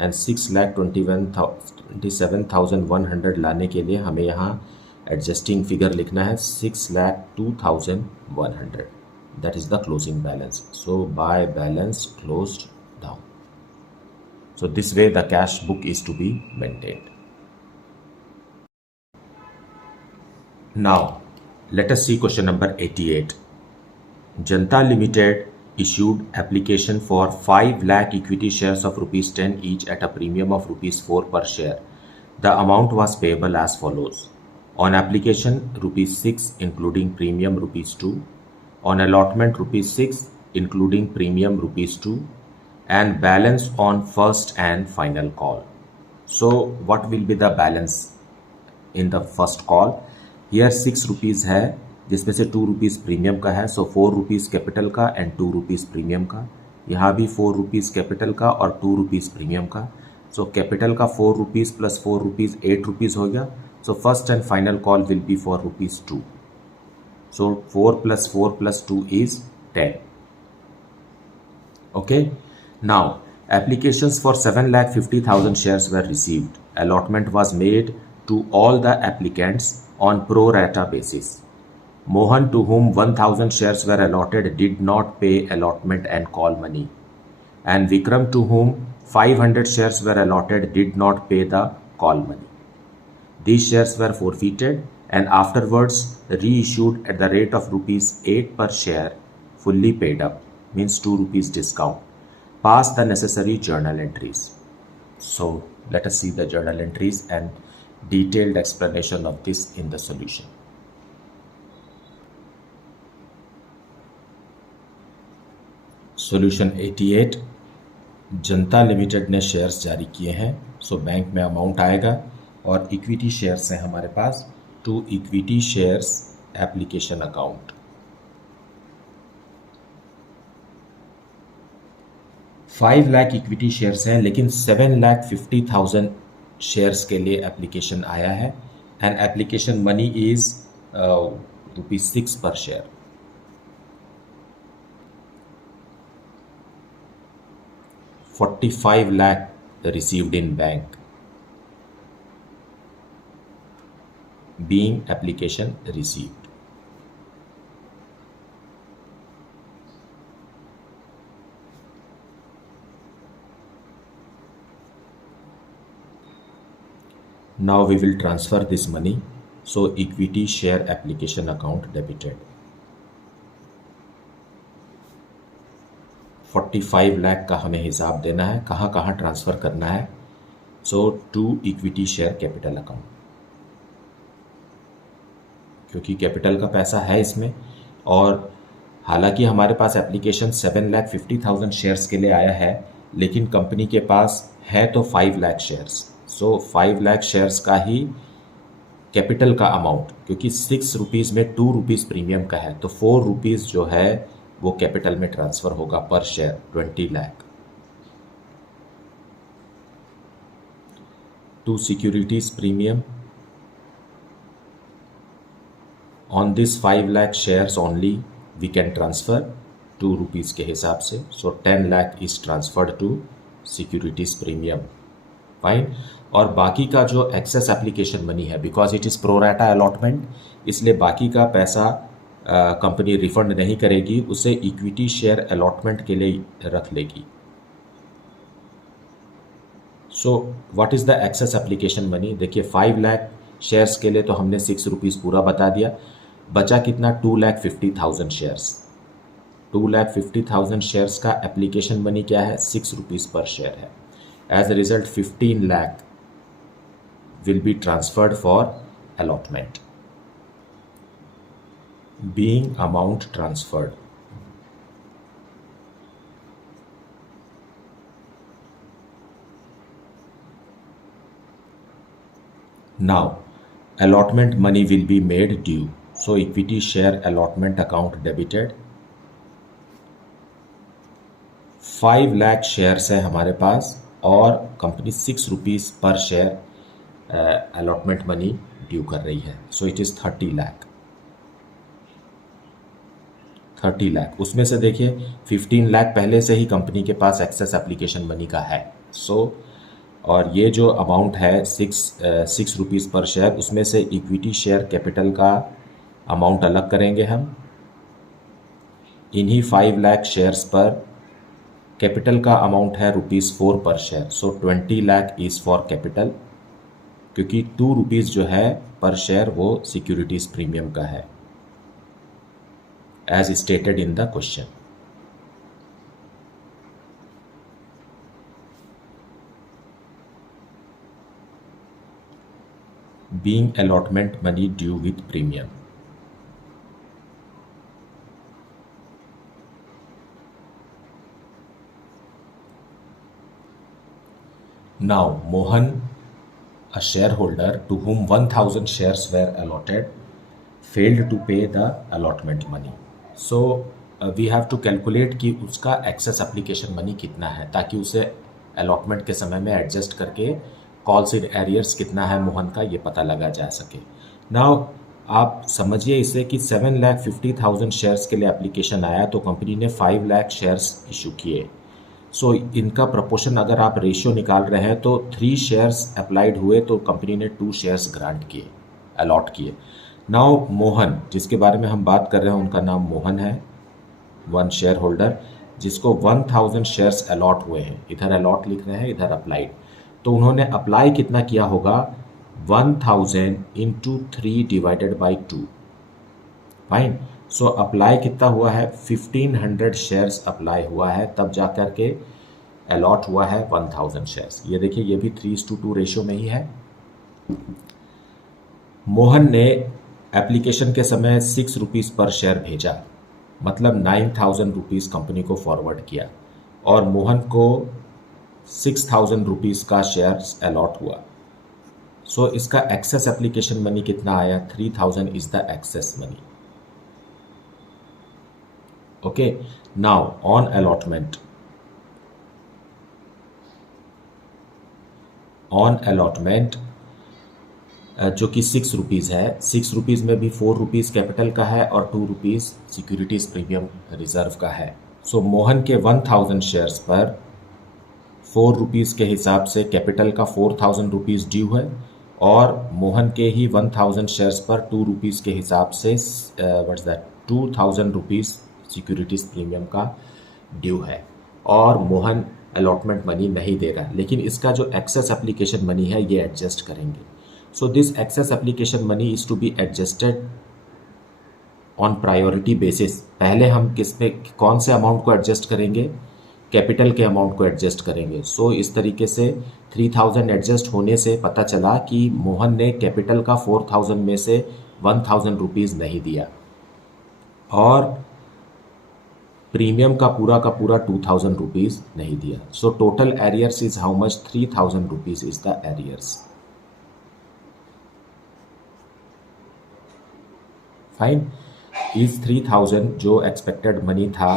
and 6,27,100 लाने के लिए हमें यहाँ एडजस्टिंग फिगर लिखना है 6,02,100, that is the closing balance. So by balance closed down. So this way the cash book is to be maintained. Now let us see question number 88. Janta Limited issued application for 5 lakh equity shares of rupees 10 each at a premium of rupees 4 per share. The amount was payable as follows. On application rupees 6 including premium rupees 2. On allotment rupees 6 including premium rupees 2. And balance on first and final call. So what will be the balance in the first call? Here 6 rupees है जिसमें से 2 rupees प्रीमियम का है, so 4 rupees कैपिटल का एंड 2 rupees प्रीमियम का। यहाँ भी 4 rupees कैपिटल का और 2 rupees प्रीमियम का। So कैपिटल का 4 rupees प्लस 4 rupees 8 rupees हो गया। So first and final call will be for rupees 2. So 4 plus 4 plus 2 is 10. Okay. Now, applications for 7,50,000 shares were received. Allotment was made to all the applicants on pro rata basis. Mohan, to whom 1,000 shares were allotted, did not pay allotment and call money. And Vikram, to whom 500 shares were allotted, did not pay the call money. These shares were forfeited and afterwards reissued at the rate of rupees 8 per share, fully paid up, means 2 rupees discount. Pass the necessary journal entries. So let us see the journal entries and detailed explanation of this in the solution. Solution 88. Janata limited ने शेयर्स जारी किए हैं। सो बैंक में अमाउंट आएगा और इक्विटी शेयर्स हैं हमारे पास to equity shares application account. 5 lakh equity shares हैं लेकिन 7,50,000 शेयर्स के लिए एप्लीकेशन आया है एंड एप्लीकेशन मनी इज ₹6 पर share. $45 lakh received in bank being application received. Now we will transfer this money. So equity share application account debited. 45 lakh का हमें हिसाब देना है, कहाँ कहाँ ट्रांसफ़र करना है। So to equity share capital account, क्योंकि कैपिटल का पैसा है इसमें और हालांकि हमारे पास एप्लीकेशन 7,50,000 शेयर्स के लिए आया है लेकिन कंपनी के पास है तो 5 लाख शेयर्स। सो 5 लाख शेयर्स का ही कैपिटल का अमाउंट, क्योंकि 6 रुपीज़ में 2 रुपीज़ प्रीमियम का है तो 4 रुपीज़ जो है वो कैपिटल में ट्रांसफ़र होगा per share 20 lakh. To securities premium on this 5 lakh shares only we can transfer 2 rupees के हिसाब से। So 10 lakh is transferred to securities premium. Fine. और बाकी का जो एक्सेस एप्लीकेशन मनी है, because it is pro rata allotment, इसलिए बाकी का पैसा कंपनी रिफंड नहीं करेगी, उसे इक्विटी शेयर अलॉटमेंट के लिए रख लेगी। So what is the excess application money? देखिए 5 लाख शेयर्स के लिए तो हमने 6 रुपीज़ पूरा बता दिया, बचा कितना? 2,50,000 शेयर्स। 2,50,000 शेयर्स का एप्लीकेशन मनी क्या है? 6 रुपीज़ पर शेयर है। As a result 15 lakh will be transferred for allotment. Being amount transferred, now allotment money will be made due. So equity share allotment account debited। 5 lakh shares है हमारे पास और company 6 rupees per share allotment money due कर रही है। So it is 30 lakh. 30 lakh, उसमें से देखिए 15 लाख पहले से ही कंपनी के पास एक्सेस एप्लीकेशन मनी का है। और ये जो अमाउंट है 6 रुपीज़ पर शेयर, उसमें से इक्विटी शेयर कैपिटल का अमाउंट अलग करेंगे हम। इन्हीं 5 लाख शेयर्स पर कैपिटल का अमाउंट है ₹4 पर share, so 20 lakh is for capital, क्योंकि 2 रुपीज़ जो है पर शेयर वो सिक्योरिटीज प्रीमियम का है, as stated in the question. Being allotment money due with premium. Now, Mohan, a shareholder to whom 1000 shares were allotted, failed to pay the allotment money. So, we have to calculate कि उसका excess application money कितना है, ताकि उसे allotment के समय में adjust करके calls in arrears कितना है मोहन का, ये पता लगा जा सके। Now, आप समझिए इसे कि 7,50,000 शेयर्स के लिए एप्लीकेशन आया, तो कंपनी ने 5 लाख शेयर्स इशू किए। सो इनका प्रपोर्शन अगर आप रेशियो निकाल रहे हैं तो 3 शेयर्स अप्लाइड हुए, तो कंपनी ने 2 शेयर्स ग्रांट किए, अलॉट किए। नाउ मोहन, जिसके बारे में हम बात कर रहे हैं, उनका नाम मोहन है, 1 शेयर होल्डर, जिसको 1000 शेयर्स अलॉट हुए हैं। इधर अलॉट लिख रहे हैं, इधर अप्लाइड। तो उन्होंने अप्लाई कितना किया होगा, 1000 into 3 divided by 2। Fine. So apply कितना हुआ है, 1500 शेयर्स अप्लाई हुआ है, तब जा कर के अलॉट हुआ है 1000 शेयर्स। ये देखिए, ये भी 3:2 रेशियो में ही है। मोहन ने एप्लीकेशन के समय 6 रुपीज़ पर शेयर भेजा, मतलब 9000 रुपीज़ कंपनी को फॉरवर्ड किया, और मोहन को 6000 रुपीज़ का शेयर्स अलॉट हुआ। सो इसका एक्सेस एप्लीकेशन मनी कितना आया, 3000 is the excess money. Okay, now on allotment, जो कि 6 रुपीज़ है, 6 रुपीज़ में भी 4 रुपीज़ कैपिटल का है और 2 रुपीज़ सिक्योरिटीज प्रीमियम रिजर्व का है। सो मोहन के 1000 शेयर्स पर 4 रुपीज़ के हिसाब से कैपिटल का 4000 रुपीज़ ड्यू है, और मोहन के ही 1000 शेयर्स पर 2 रुपीज़ के हिसाब से what's that 2000 rupees securities premium का ड्यू है, और मोहन अलॉटमेंट मनी नहीं दे रहा है। लेकिन इसका जो एक्सेस एप्लीकेशन मनी है ये एडजस्ट करेंगे। So this excess application money is to be adjusted on priority basis. पहले हम किस पे, कौन से अमाउंट को एडजस्ट करेंगे, कैपिटल के अमाउंट को एडजस्ट करेंगे। सो इस तरीके से 3000 एडजस्ट होने से पता चला कि मोहन ने कैपिटल का 4000 में से 1000 रुपीज़ नहीं दिया, और प्रीमियम का पूरा 2000 रुपीज़ नहीं दिया। So total arrears is how much, 3000 rupees is the arrears. Fine. इस 3000 जो एक्सपेक्टेड मनी था,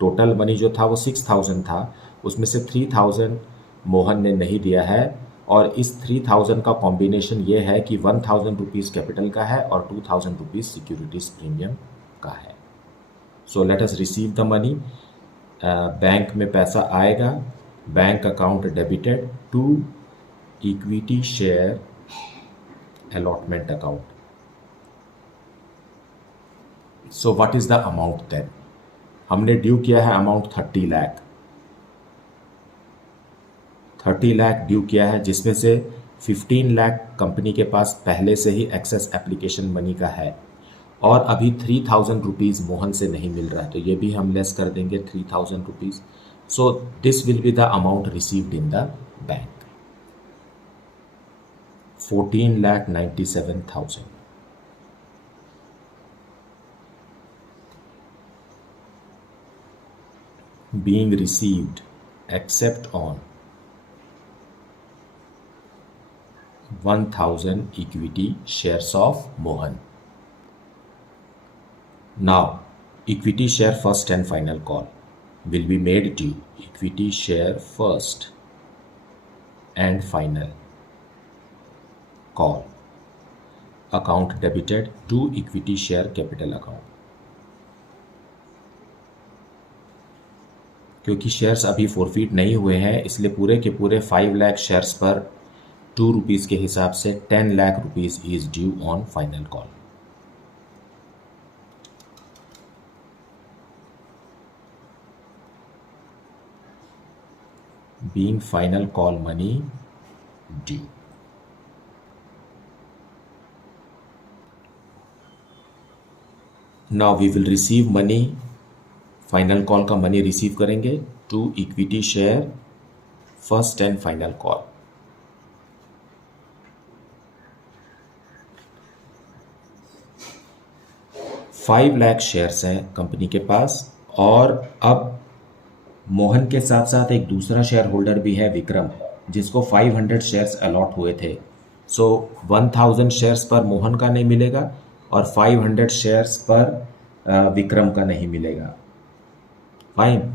टोटल मनी जो था वो 6000 था, उसमें से 3000 मोहन ने नहीं दिया है, और इस 3000 का कॉम्बिनेशन ये है कि 1000 रुपीज़ कैपिटल का है और 2000 रुपीज़ सिक्योरिटीज प्रीमियम का है। So let us receive the money. Bank में पैसा आएगा, bank account debited to equity share allotment account. So what is the amount then, हमने ड्यू किया है अमाउंट 30 लाख, 30 लाख ड्यू किया है, जिसमें से 15 लाख कंपनी के पास पहले से ही एक्सेस एप्लीकेशन मनी का है, और अभी 3000 रुपीज़ मोहन से नहीं मिल रहा है, तो ये भी हम लेस कर देंगे 3000 rupees. So this will be the amount received in the bank, 14,97,000। being received except on 1000 equity shares of Mohan. Now, equity share first and final call will be made due. Equity share first and final call. Account debited to equity share capital account. क्योंकि शेयर्स अभी फोरफीट नहीं हुए हैं इसलिए पूरे के पूरे 5 लाख शेयर्स पर 2 रुपीज़ के हिसाब से 10 lakh rupees is due on final call. being final call money due। now we will receive money, final call का मनी रिसीव करेंगे to equity share first and final call. Five lakh shares हैं कंपनी के पास और अब मोहन के साथ साथ एक दूसरा शेयर होल्डर भी है विक्रम, जिसको 500 शेयर्स अलॉट हुए थे। सो 1000 शेयर्स पर मोहन का नहीं मिलेगा और 500 शेयर्स पर विक्रम का नहीं मिलेगा। फाइन।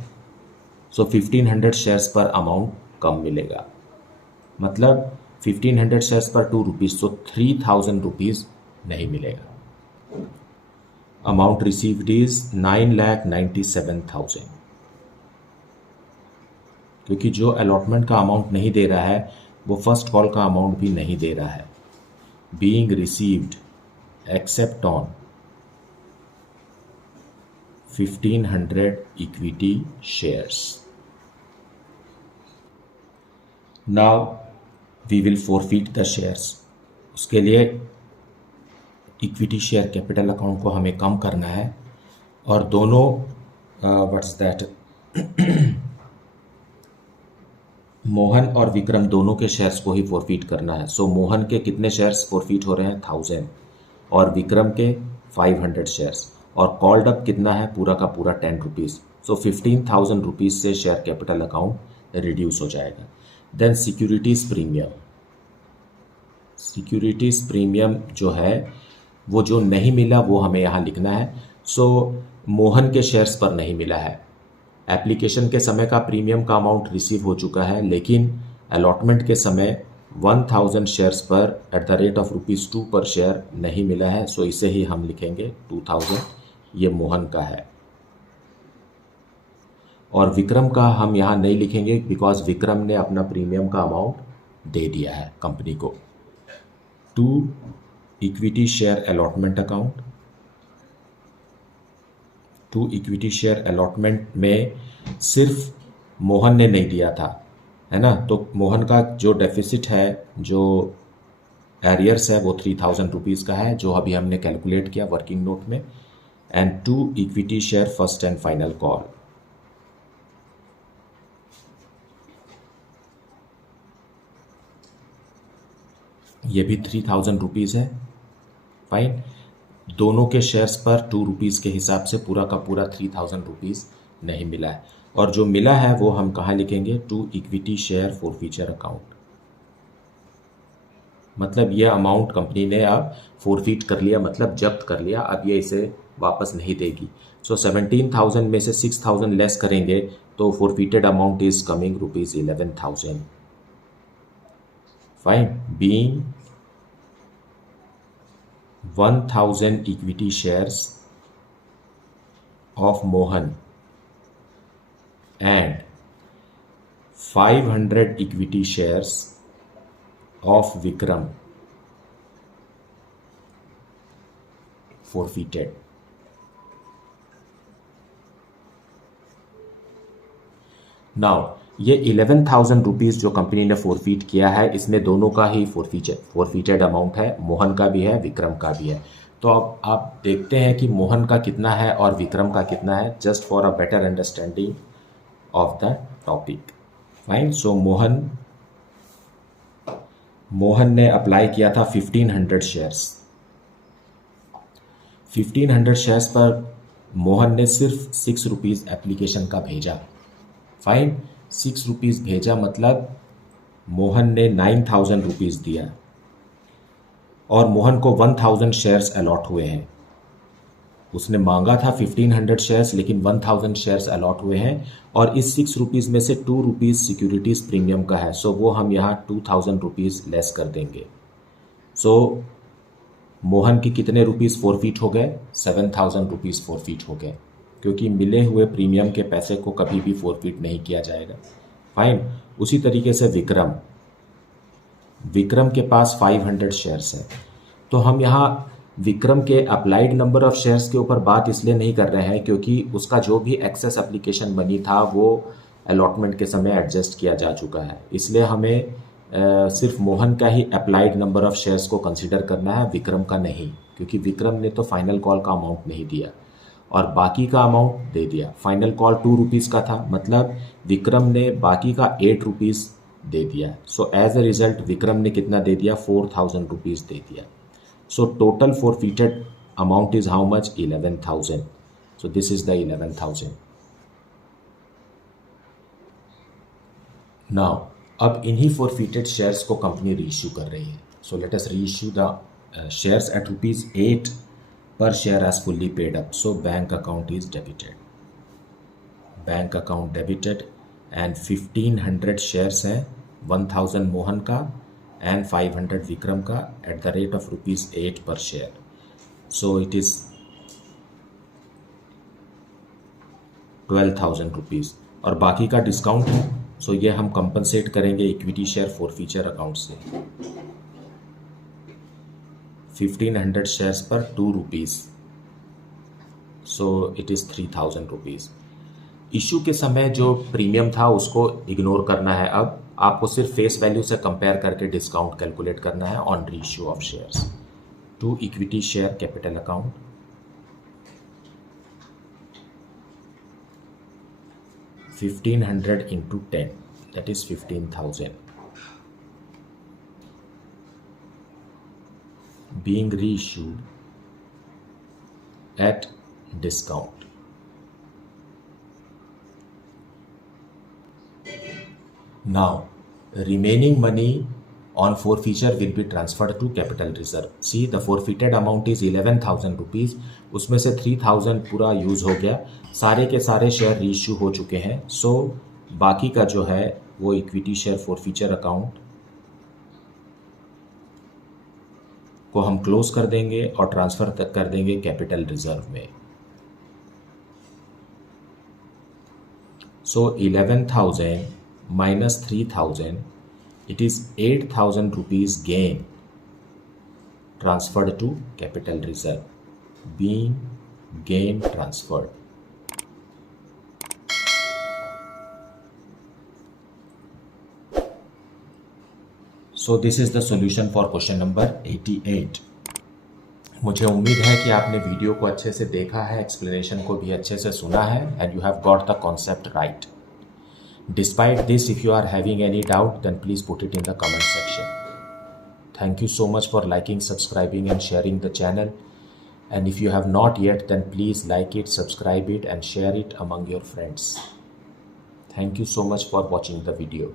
सो 1500 शेयर्स पर अमाउंट कम मिलेगा, मतलब 1500 शेयर्स पर 2 रुपीज़, सो 3000 रुपीज़ नहीं मिलेगा। Amount received is 9,97,000। क्योंकि जो अलॉटमेंट का अमाउंट नहीं दे रहा है वो फर्स्ट कॉल का अमाउंट भी नहीं दे रहा है। Being received except on 1500 equity shares. Now we will forfeit the shares. उसके लिए इक्विटी शेयर कैपिटल अकाउंट को हमें कम करना है और दोनों व्हाट्स दैट मोहन और विक्रम दोनों के शेयर्स को ही फॉरफीट करना है। सो मोहन के कितने शेयर्स फॉरफीट हो रहे हैं 1000 और विक्रम के 500 शेयर्स, और कॉल्ड अप कितना है पूरा का पूरा 10 रुपीज़। सो 15,000 रुपीज़ से शेयर कैपिटल अकाउंट रिड्यूस हो जाएगा। Then securities premium. Securities premium जो है वो जो नहीं मिला वो हमें यहाँ लिखना है। सो मोहन के शेयर्स पर नहीं मिला है। एप्लीकेशन के समय का प्रीमियम का अमाउंट रिसीव हो चुका है, लेकिन अलॉटमेंट के समय 1000 शेयर्स पर एट द रेट ऑफ ₹2 पर शेयर नहीं मिला है। सो इसे ही हम लिखेंगे 2000, ये मोहन का है। और विक्रम का हम यहाँ नहीं लिखेंगे बिकॉज विक्रम ने अपना प्रीमियम का अमाउंट दे दिया है कंपनी को। To equity share allotment account. To equity share allotment में सिर्फ मोहन ने नहीं दिया था, है ना, तो मोहन का जो डेफिसिट है, जो एरियर्स है, वो 3000 रुपीज़ का है, जो अभी हमने कैलकुलेट किया वर्किंग नोट में। And to equity share first and final call. ये भी 3000 रुपीज़ है। फाइन। दोनों के शेयर्स पर 2 रुपीज़ के हिसाब से पूरा का पूरा 3000 रुपीज़ नहीं मिला है, और जो मिला है वो हम कहाँ लिखेंगे, to equity share forfeiture account. मतलब ये अमाउंट कंपनी ने अब फॉरफीट कर लिया, मतलब जब्त कर लिया, अब ये इसे वापस नहीं देगी। सो 17,000 में से 6,000 लेस करेंगे तो forfeited amount is coming ₹11,000। Fine. Being 1000 equity shares of Mohan and 500 equity shares of Vikram forfeited। Now ये 11,000 रुपीज़ जो कंपनी ने फॉरफीट किया है, इसमें दोनों का ही फॉरफीटेड अमाउंट है, मोहन का भी है, विक्रम का भी है। तो अब आप देखते हैं कि मोहन का कितना है और विक्रम का कितना है, just for a better understanding of the topic. Fine. So Mohan ने अप्लाई किया था 1500 शेयर्स। 1500 शेयर्स पर मोहन ने सिर्फ 6 रुपीज़ एप्लीकेशन का भेजा। फाइन। 6 रुपीज़ भेजा मतलब मोहन ने 9,000 रुपीज़ दिया, और मोहन को 1000 शेयर्स अलॉट हुए हैं। उसने मांगा था 1500 शेयर्स, लेकिन 1000 शेयर्स अलॉट हुए हैं, और इस 6 रुपीज़ में से 2 रुपीज़ सिक्योरिटीज़ प्रीमियम का है। सो वो हम यहाँ 2000 रुपीज़ लेस कर देंगे। सो मोहन के कितने रुपीज़ फॉरफीट हो गए, 7000 रुपीज़ फॉरफीट हो गए, क्योंकि मिले हुए प्रीमियम के पैसे को कभी भी फोरफिट नहीं किया जाएगा। फाइन। उसी तरीके से विक्रम के पास 500 शेयर्स है, तो हम यहाँ विक्रम के अप्लाइड नंबर ऑफ शेयर्स के ऊपर बात इसलिए नहीं कर रहे हैं क्योंकि उसका जो भी एक्सेस एप्लीकेशन मनी था वो अलॉटमेंट के समय एडजस्ट किया जा चुका है। इसलिए हमें सिर्फ मोहन का ही अप्लाइड नंबर ऑफ शेयर्स को कंसीडर करना है, विक्रम का नहीं, क्योंकि विक्रम ने तो फाइनल कॉल का अमाउंट नहीं दिया और बाकी का अमाउंट दे दिया। फाइनल कॉल 2 रुपीज़ का था, मतलब विक्रम ने बाकी का 8 रुपीज़ दे दिया। So as a result Vikram ने कितना दे दिया, 4000 रुपीज़ दे दिया। So total forfeited amount is how much, 11,000. So this is the 11,000. Now अब इन्हीं forfeited shares को कंपनी रीइश्यू कर रही है। So let us reissue the shares at ₹8 per share as fully paid up. So bank account is debited. Bank account debited and 1500 shares हैं, 1000 मोहन का and 500 विक्रम का at the rate of ₹8 per share. So it is 12,000 rupees और बाकी का डिस्काउंट है। सो ये हम कंपनसेट करेंगे इक्विटी शेयर फॉरफीचर अकाउंट से। 1500 शेयर्स पर 2 rupees, so it is 3000 rupees. Issue के समय जो प्रीमियम था उसको इग्नोर करना है। अब आपको सिर्फ फेस वैल्यू से कंपेयर करके डिस्काउंट कैलकुलेट करना है on reissue of shares to equity share capital account. $1500 into 10, that is 15,000 being reissued at discount. Now remaining money on forfeiture will be transferred to capital reserve. See, the forfeited amount is 11,000 rupees, उसमें से 3,000 पूरा यूज़ हो गया, सारे के सारे शेयर रीइश्यू हो चुके हैं। सो बाकी का जो है वो इक्विटी शेयर फॉरफीचर अकाउंट को हम क्लोज कर देंगे और ट्रांसफ़र तक कर देंगे कैपिटल रिजर्व में। सो 11,000 minus 3,000, it is 8,000 rupees gain transferred to capital reserve, being gain transferred. So this is the solution for question number 88. मुझे उम्मीद है कि आपने वीडियो को अच्छे से देखा है, एक्सप्लेनेशन को भी अच्छे से सुना है, and you have got the concept right. Despite this, if you are having any doubt, then please put it in the comment section. Thank you so much for liking, subscribing and sharing the channel. And if you have not yet, then please like it, subscribe it and share it among your friends. Thank you so much for watching the video.